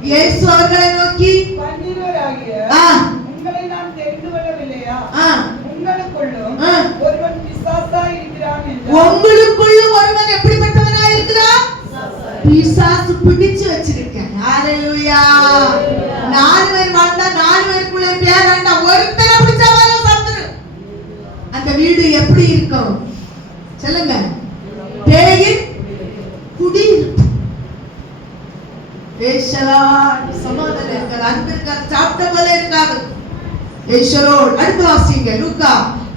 இயேசு அவர்களை நோக்கி, பன்னிருவராகிய உங்களை நான் தெரிந்து கொள்ளவில்லையா? உங்களுக்குள்ளும் ஒருவன் பிசாசாய் இருக்கிறான் என்றார். உங்களுக்குள்ளும் ஒருவன் எப்படிப்பட்டவனா இருக்கிறான்? பிசாசு பிடிச்சு வச்சிருக்கேன். ஹalleluya. 4 பேர் வாழ்ந்தா 4 பேருக்குள்ள பேர் வேண்டாம். ஒருத்தனை பிடிச்சா வரும் சத்துரு. அந்த வீடு எப்படி இருக்கும் சொல்லுங்க? பேயின் குடியிருப்பு. சமாதானம் இருக்காது, அன்பு இருக்காது, சாப்பிட்ட போல இருக்காது. அடுத்து வாசிங்க. லூக்கா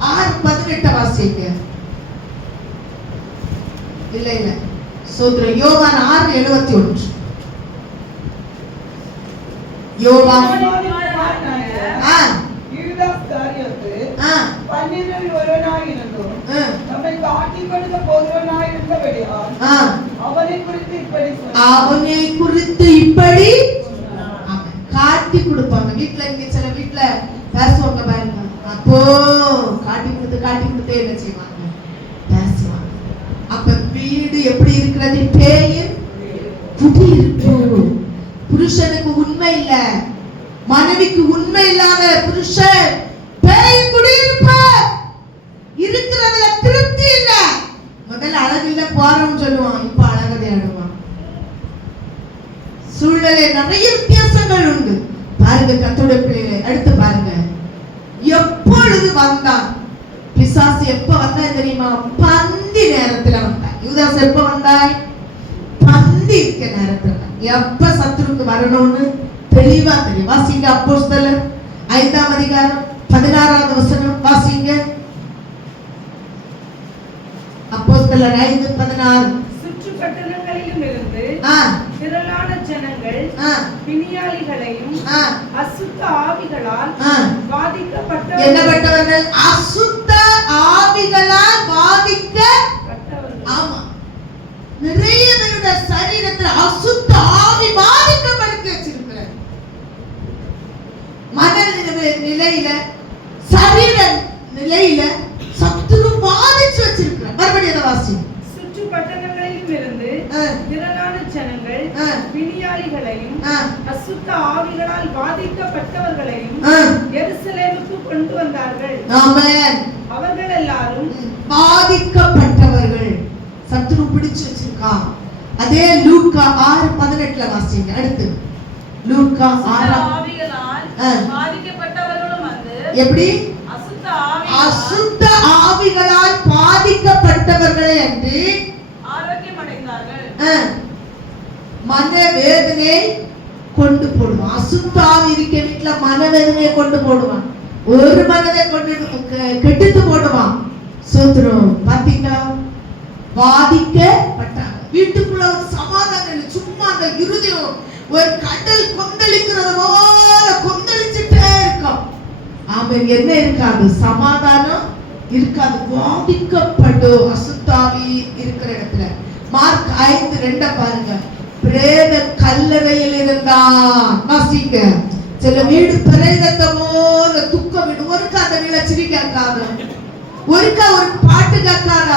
6:18 வாசிங்க. இல்ல சோத்ர யோவான் 6:71. யோவான் நம்மை காட்டிக் கொடுக்க போகிறவனாய் இருந்தபடியால் அவனை குறித்து இப்படி காட்டி கொடுப்பாங்க. வீட்டுல இங்க சில வீட்டுல பேசுவாங்க பாருங்க. அப்போ காட்டி கொடுத்து என்ன செய்வாங்க? பேசுவாங்க. அப்ப வீடு எப்படி இருக்கிறது? பேயின் குடியிருப்பு. புருஷனுக்கு உண்மை இல்ல, மனைவிக்கு உண்மை இல்லாத புருஷன் பேயின் குடியிருப்பு. இருக்கிறதுல திருப்தி இல்ல. முதல்ல அழகில்ல போறோம்னு சொல்லுவான், இப்ப அழகதை ஆடுவான். சூழ்நிலை நிறைய வித்தியாசங்கள் உண்டு. பாருங்க கர்த்தருடைய பிள்ளைகளை. அடுத்து பாருங்க, எப்பொழுது வந்தான் பிசாசு? எப்ப வந்தா தெரியுமா? பந்தி நேரத்துல வந்தான். யூதாஸ் எப்ப வந்தாய்? பந்தி இருக்க நேரத்துல. எப்ப சத்துருக்கு வரணும்னு தெளிவா தெரியும். வாசிங்க அப்போஸ்தலர் 5ஆம் அதிகாரம் 16வது வசனம் வாசிங்க. அப்போஸ்தலர் 5:16. சுற்று பட்டணங்களிலும் இருந்து திரளான ஜனங்கள் பிணியாளிகளையும் அசுத்த ஆவிகளால் பாதிக்கப்பட்டவர்கள் அசுத்த ஆவிகளால் பாதிக்கப்பட்டவர்கள். ஆமா, நிறைய பேருடைய சரீரத்தில் அசுத்த ஆவி பாதிக்கப்படுத்தி வச்சிருக்கிறார். மனநிலையில சரீர நிலையில சத்துரு பாதிச்சு வச்சிருக்கிறார். மறுபடியும் வாசி. சுற்று பட்டணங்களிலும் இருந்து திரளான ஜனங்கள் பிணியாளிகளையும் அசுத்த ஆவிகளால் பாதிக்கப்பட்டவர்களையும் எருசலேமுக்கு கொண்டு வந்தார்கள். ஆமென். அவர்கள் எல்லாரும் பாதிக்கப்பட்டவர்கள் சத்துரு பிடிச்சு வச்சிருக்கான். அதே லூக்கா 6:18 வாசிங்க. அடுத்து லூக்கா 6 ஆவிகளால் பாதிக்கப்பட்டவர்களும் வந்து எப்படி அசுத்த ஆவிகளால் பாதிக்கப்பட்டவர்களே என்று ஆரோக்கியம் அடைந்தார்கள். மனவேதனை கொண்டு போடுவான். அசுத்த ஆவி இருக்க வீட்டுல மனவேதனையை கொண்டு போடுவான். ஒரு மனதை கொண்டு கெடுத்து போடுவான். சோத்திரம் பாத்தீங்களா? பாதிக்கப்பட்டாங்க. வீட்டுக்குள்ள ஒரு சமாதானம் இல்லை. சும்மா அந்த இருதயம் ஒரு கடல் கொந்தளிக்கிறது போல கொந்தளிச்சுட்டே இருக்கும். ஆமென். என்ன இருக்காது? சமாதானம் இருக்காது. பாதிக்கப்படும் அசுத்தாவி இருக்கிற இடத்துல. மார்க் 5:2 பாருங்க. பிரேத கல்லறையில் இருந்தான். வாசிங்க. சில வீடு பிரேதத்தை போல துக்க வீடு. ஒருக்கா அந்த வீட சிரி கேட்காத, ஒருக்கா ஒரு பாட்டு கேட்காத,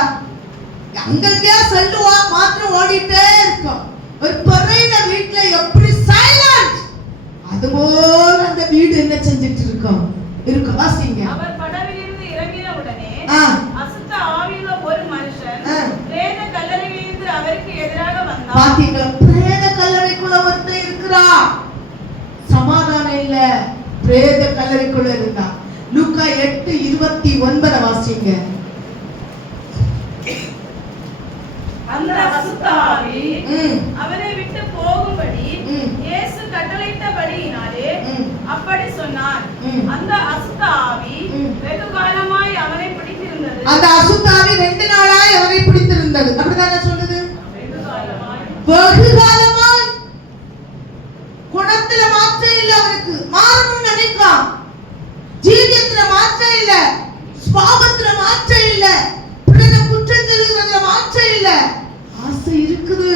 அங்கங்கே செல்லுவா மாத்திரம் ஓடிட்டே இருக்கும். ஒரு பிரேத வீட்டுல எப்படி சைலண்ட், அதுபோல அந்த வீடு என்ன செஞ்சிட்டு இருக்கோம் இருக்கு. வாசிங்க. அவர் படவிலிருந்து இறங்கின உடனே அசுத்த ஆவியுள்ள ஒரு மனுஷன் பிரேத கல்லறையிலிருந்து அவருக்கு எதிராக வந்தான். பாத்தீங்களா? பிரேத கல்லறைக்குள்ள ஒருத்தன் இருக்கிறா. சமாதானம் இல்ல, பிரேத கல்லறைக்குள்ள இருந்தா. லூக்கா 8:29 வாசிங்க. அந்த அசுத்த ஆவி அவனை விட்டு போகும்படி இயேசு கட்டளையிட்டபடியினாலே அப்படி சொன்னார். அந்த அசுத்த ஆவி வெகு காலமாய் அவனை பிடித்திருந்தது. அந்த அசுத்த ஆவி 2 நாளாய் அவனை பிடித்திருந்தது. அப்படிதானே சொல்லுது? வெகு காலமாய். குணத்துல மாற்றம் இல்ல அவனுக்கு. மாறணும்னு நினைக்கான். ஜீவியத்துல மாற்றம் இல்ல, ஸ்வாபத்துல மாற்றம் இல்ல, பிறன குற்றம் சொல்லுறதுல மாற்றம் இல்ல. ஆசை இருக்குது,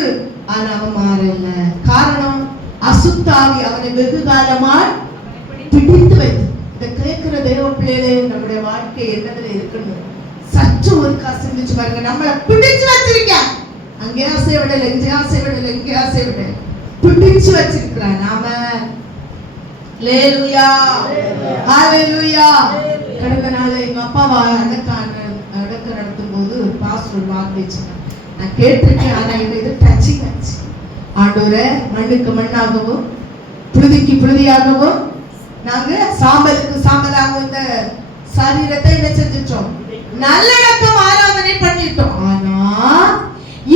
ஆனா அவன் மாறல. காரணம் அசுத்தாவி அவனை வெகு காலமாய் பிடித்து வைத்து. இதை கேட்கிற தேவ பிள்ளைகளே, நம்முடைய வாழ்க்கை என்னதுல இருக்குன்னு சற்று ஒருக்கா சிந்திச்சு பாருங்க. நம்மளை பிடிச்சு வச்சிருக்க. அங்கே ஆசை விடல, இங்கே ஆசை விடல, இங்கே ஆசை விடல, பிடிச்சு வச்சிருக்கிறான். நாம ஹல்லேலூயா, ஹல்லேலூயா. கடந்த நாள் எங்க அப்பாவை அடக்க நடத்தும் போது பாஸ்டர் வாக்கு வச்சாங்க. நான் கேட்டிருக்கேன், ஆனா இது டச்சிங் ஆச்சு. ஆண்டவரே, மண்ணுக்கு மண்ணாகவும் புழுதிக்கு புழுதியாகவும் நாங்க சாம்பலுக்கு சாம்பலாகவும் இந்த சரீரத்தை என்ன செஞ்சிட்டோம்? நல்லடக்கம் ஆராதனை பண்ணிட்டோம். ஆனா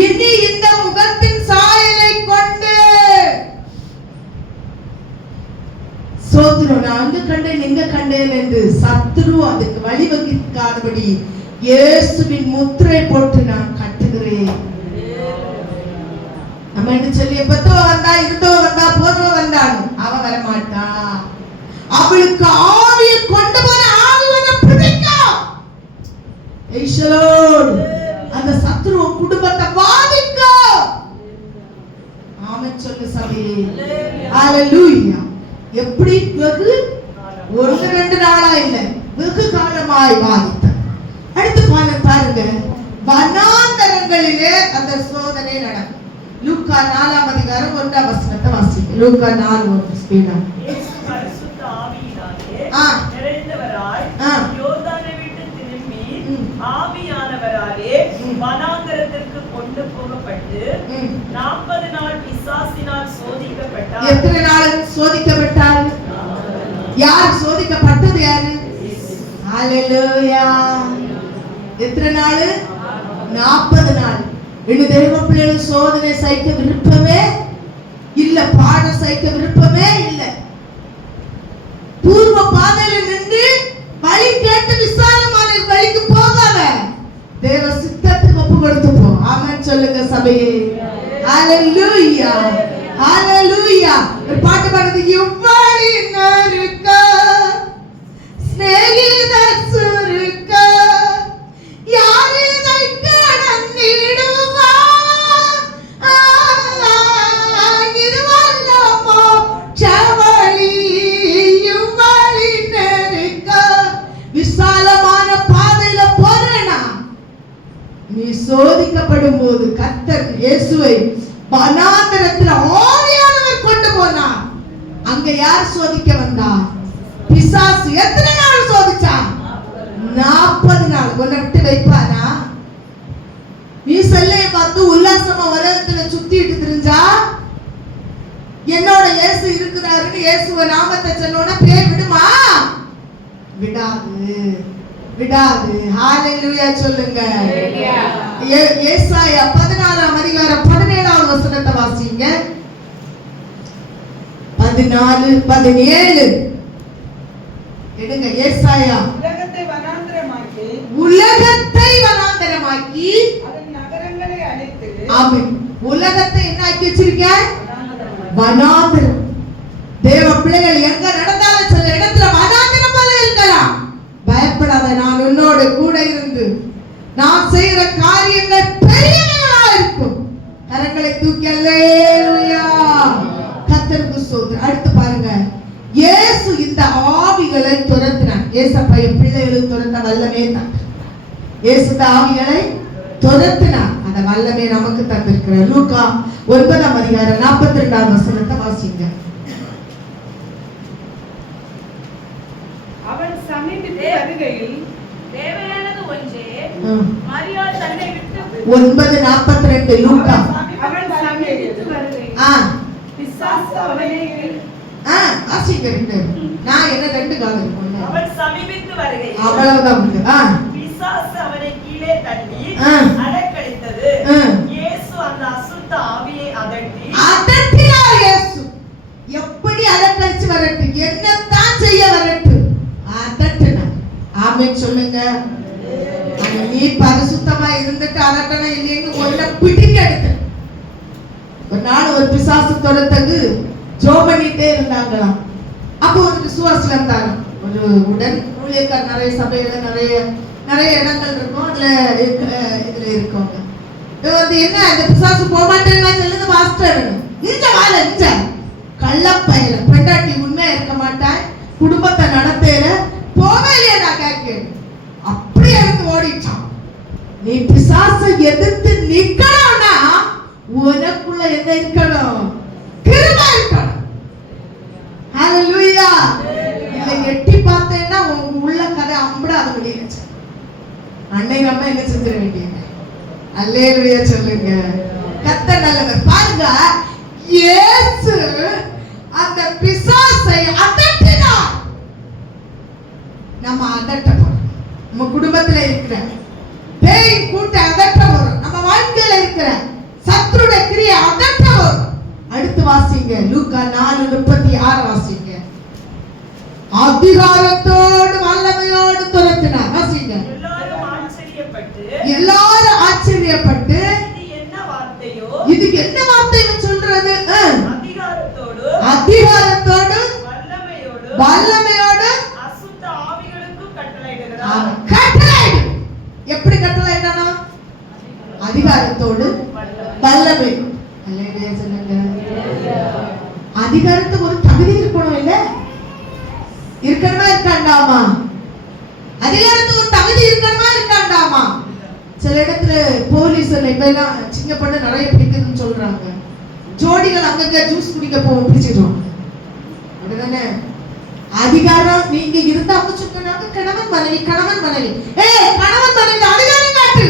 இனி இந்த முகத்தின் சாயலை கொண்டு சோத்திரம் நான் அங்க கண்டேன் இங்க கண்டேன் என்று சத்துரு அதுக்கு வழிவகுக்காதபடி இயேசுவின் முத்திரை போட்டு நான் கட்டுகிறேன். நம்ம என்ன சொல்லி எப்பத்தோ வந்தா இருந்தோ வந்தா போதோ வந்தாலும் அவ வரமாட்டா. அவளுக்கு ஆவியை கொண்டு போன ஆவியை பிடிக்கும். அந்த சத்துரு குடும்பத்தை பாதிக்கும். ஆமென் சொல்லு சபையே. ஹல்லேலூயா. எப்படி? வெகு 1-2 நாளா இல்ல, வெகு காலமாய் பாதித்த. அடுத்து பாருங்க, வனாந்தரங்களிலே அந்த சோதனை நடக்கும். லூக்கா 4:1 வாசிங்க. லூக்கா 4:1 ஸ்பீடா. இயேசு பரிசுத்த ஆவியினாலே நிறைந்தவராய் யோர்தானை விட்டு திரும்பி ஆவியானவராலே வனாந்தரத்திற்கு கொண்டு போகப்பட்டு 40 நாள் பிசாசினால் சோதிக்கப்பட்டார். எத்தனை நாள் சோதிக்கப்பட்டார்? யார் சோதிக்கப்பட்டது? யாரு? ஹல்லேலூயா. எத்தனை நாள்? 40 நாள். இன்னும் தேவ பிள்ளைகள் சோதனை சகிக்க விருப்பமே இல்ல, பாடம் சகிக்க விருப்பமே இல்ல. பூர்வ பாதையில நின்று வழி கேட்டு விசாலமான வழிக்கு போகாத, தேவ சித்தத்துக்கு ஒப்பு கொடுத்து போ. ஆமென் சொல்லுங்க சபையே. ஹalleluya ஹalleluya. ஒரு பாட்டு பாடுது, இவ்வளி நறுக்க ஸ்நேகித சுருக்க யார் இதை கடந்திடுவா, இது வல்லமோ சவளி இவ்வளி நறுக்க. விசாலமான பாதையில போறேனா, நீ சோதிக்கப்படும் போது கர்த்தர் இயேசுவை வனாந்தரத்தில் ஆவியானவர் கொண்டு போனார். அங்க யார் சோதிக்க வந்தா? பிசாசு. எத்தனை நாள் சோதிச்சான்? 40 நாள். உன்னை விட்டு வைப்பானா? நீ செல்லைய பார்த்து உல்லாசமா உலகத்துல சுத்திட்டு திரிஞ்சா, என்னோட இயேசு இருக்கிறாருன்னு இயேசுவ நாமத்தை சொன்னோன்னா பேய் விடுமா? விடாது விடாது. ஹalleluya சொல்லுங்க. ஏசாயா 16ஆம் அதிகாரம் 17வது வசனத்தை வாசிங்க. 14 17 எடுங்க. ஏசாயா, உலகத்தை வனாந்திரமாக்கி அதன் நகரங்களை அழித்து. ஆமென். உலகத்தை என்ன ஆக்கி வச்சிருக்க? வனாந்திரம். தேவ பிள்ளைகள் எங்க நடந்தாலும் சில இடத்துல வனாந்திரம் போல இருக்கலாம். பயப்படாத, நான் உன்னோடு கூட இருந்து நான் செய்கிற காரியங்கள் பெரியவைகளா இருக்கும். கரங்களை தூக்கி அல்லேலூயா, கர்த்தருக்கு ஸ்தோத்திரம். அடுத்து பாருங்க, இயேசு இந்த ஆவிகளை துரத்தினார். இயேசப்பா பிள்ளைகளை துரத்த வல்லமே தான். இயேசு இந்த ஆவிகளை துரத்தினார். அந்த வல்லமே நமக்கு தந்திருக்கிறார். லூக்கா 9ஆம் அதிகாரம் 42வது வசனத்தை வாசிங்க. அவன் சமீபித்து வருகையில் தேவையானது ஒன்றே, மரியாள் தன்னை விட்டு 9:42 லூக்கா. அவன் சமீபித்து வருகையில் பிசாசு அவனை வாசிங்க. நான் என்ன 2 காலம் இருக்கும். அவன் சமீபித்து வருகையில் அவ்வளவுதான். பிசாசு அவனை கீழே தள்ளி அடக்கழித்தது. இயேசு அந்த அசுத்த ஆவியை அதட்டினார். இயேசு எப்படி அடக்கழிச்சு வரட்டு, என்னத்தான் செய்ய வரட்டு, அதட்டினார். ஆமென் சொல்லுங்க. நீ பரிசுத்தமா இருந்துட்டு அதட்டணும் இல்லைன்னு ஒன்ன பிடிக்க எடுத்து. ஒரு நாள் ஒரு பிசாசு துரத்துக்கு ஜோம் பண்ணிட்டே இருந்தாங்களாம். அப்போ ஒரு விசுவாசி வந்தாங்க. ஒரு உடன் ஊழியக்கார் நிறைய சபையில நிறைய இடங்கள் இருக்கும். அதுல இதுல இருக்கவங்க என்ன, அந்த பிசாசு போக மாட்டேன்னா சொல்லுங்க மாஸ்டர். இந்த வாழ இந்த கள்ளப்பயல பெண்டாட்டி உண்மையா இருக்க மாட்டான், குடும்பத்தை நடத்தையில போவே இல்லையா நான் கேட்கிறேன். அப்படியே இருந்து ஓடிட்டான். நீ பிசாசை எதிர்த்து நிக்கணும்னா உனக்குள்ள என்ன இருக்கணும்? கிருபை இருக்கணும். ஹalleluya. இல்ல எட்டி பார்த்தேன்னா உங்க உள்ள கதை அம்படாத முடியல. அன்னை நம்ம என்ன செஞ்சிட வேண்டியது? அல்லேலூயா சொல்லுங்க. கர்த்தர் நல்லவர். பாருங்க, இயேசு அந்த பிசாசை அதட்டினார். நம்ம அதட்ட போறோம். நம்ம குடும்பத்துல இருக்கிற பேய் கூட்ட அதட்ட போறோம். நம்ம வாழ்க்கையில இருக்கிற சத்துருடைய கிரியை அதட்ட போறோம். அடுத்து வாசிங்க. லூக்கா 4:36 வாசிங்க. அதிகாரத்தோடு வல்லமையோடு துரத்தினார். வாசிங்க. எல்லாரும் ஆச்சரியப்பட்டு இதுக்கு என்ன வார்த்தை சொல்றது? அதிகாரத்தோடு வல்லமையோடு அசுத்த ஆவிகளுக்கு கட்டளையிடுகிறார். எப்படி கட்டளையிடணும்? அதிகாரத்தோடு வல்லமை. அதிகாரத்துக்கு ஒரு தகுதி இருக்கணும். இல்ல இருக்கணுமா இருக்காண்டாமா? அதிகாரத்துக்கு ஒரு தகுதி இருக்கணுமா இருக்காண்டாமா? சில இடத்துல போலீஸ் இப்ப எல்லாம் சின்ன பண்ண நிறைய பிடிக்குதுன்னு சொல்றாங்க. ஜோடிகள் அங்கங்க ஜூஸ் குடிக்க போவோம், பிடிச்சிடுவாங்க. அப்படிதானே? அதிகாரம் நீங்க இருந்தா அவங்க சொன்னாங்க கணவன் மனைவி கணவன் மனைவி. கணவன் மனைவி அதிகாரம் காட்டு.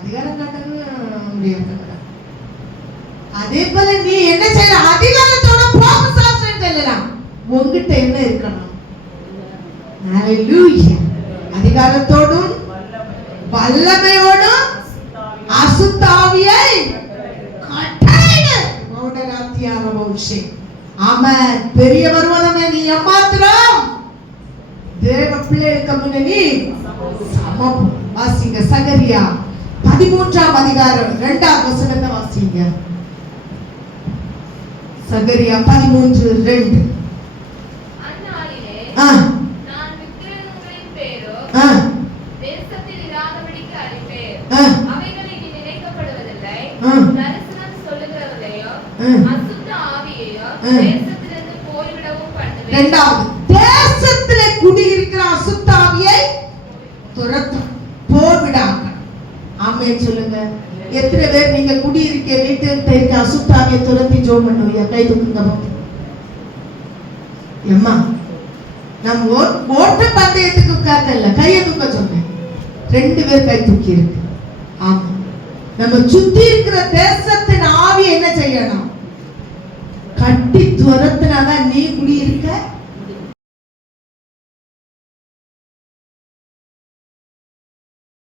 அதிகாரம் காட்டுன்னு முடியாது. அதே போல நீ என்ன செய்யற? அதிகாரத்தோட ப்ராமிஸ் சொல்லலாம். உங்ககிட்ட என்ன இருக்கணும்? ஹalleluya. அதிகாரத்தோடும் வல்லமையோடும் அசுத்த ஆவியை கட்டளையிடு. மௌடராத்தியான மௌஷே. ஆமென். பெரிய வருவதமே நீ ஏமாத்திரம் தேவ பிள்ளைகளுக்கு முன்ன நீ சமம். வாசிங்க. சகரியா 13ஆம் அதிகாரம் 2ஆம் வசனத்தை வாசிங்க. சகரியா 13:2. அந்நாளிலே நான் விக்கிரகங்களின் பேரோ தேசத்தில் இராதபடிக்கு அழிப்பேன். அவைகள் இனி நினைக்கப்படுவதில்லை. தரிசனம் சொல்லுகிறவர்களையோ அசுத்த ஆவியையோ தேசத்திலிருந்து போய்விடவும் பண்ணுவேன். இரண்டாவது, தேசத்திலே குடியிருக்கிற அசுத்த ஆவியை துரத்தும், போய்விடாங்க. ஆமென் சொல்லுங்க. எத்தனை பேர் நீங்க குடியிருக்க வீட்டுக்கு இருக்க அசுத்த ஆவியை துரத்தி ஜெபம் பண்ணுவீங்க? கை தூக்குங்க பாப்போம். அம்மா, நம்ம ஓட்ட பந்தயத்துக்கு உட்கார்ந்தல்ல, கையை தூக்க சொன்னேன். 2 பேர் கை தூக்கி இருக்கு. ஆமா, நம்ம சுத்தி இருக்கிற தேசத்தின் ஆவி என்ன செய்யணும்? கட்டி துரத்த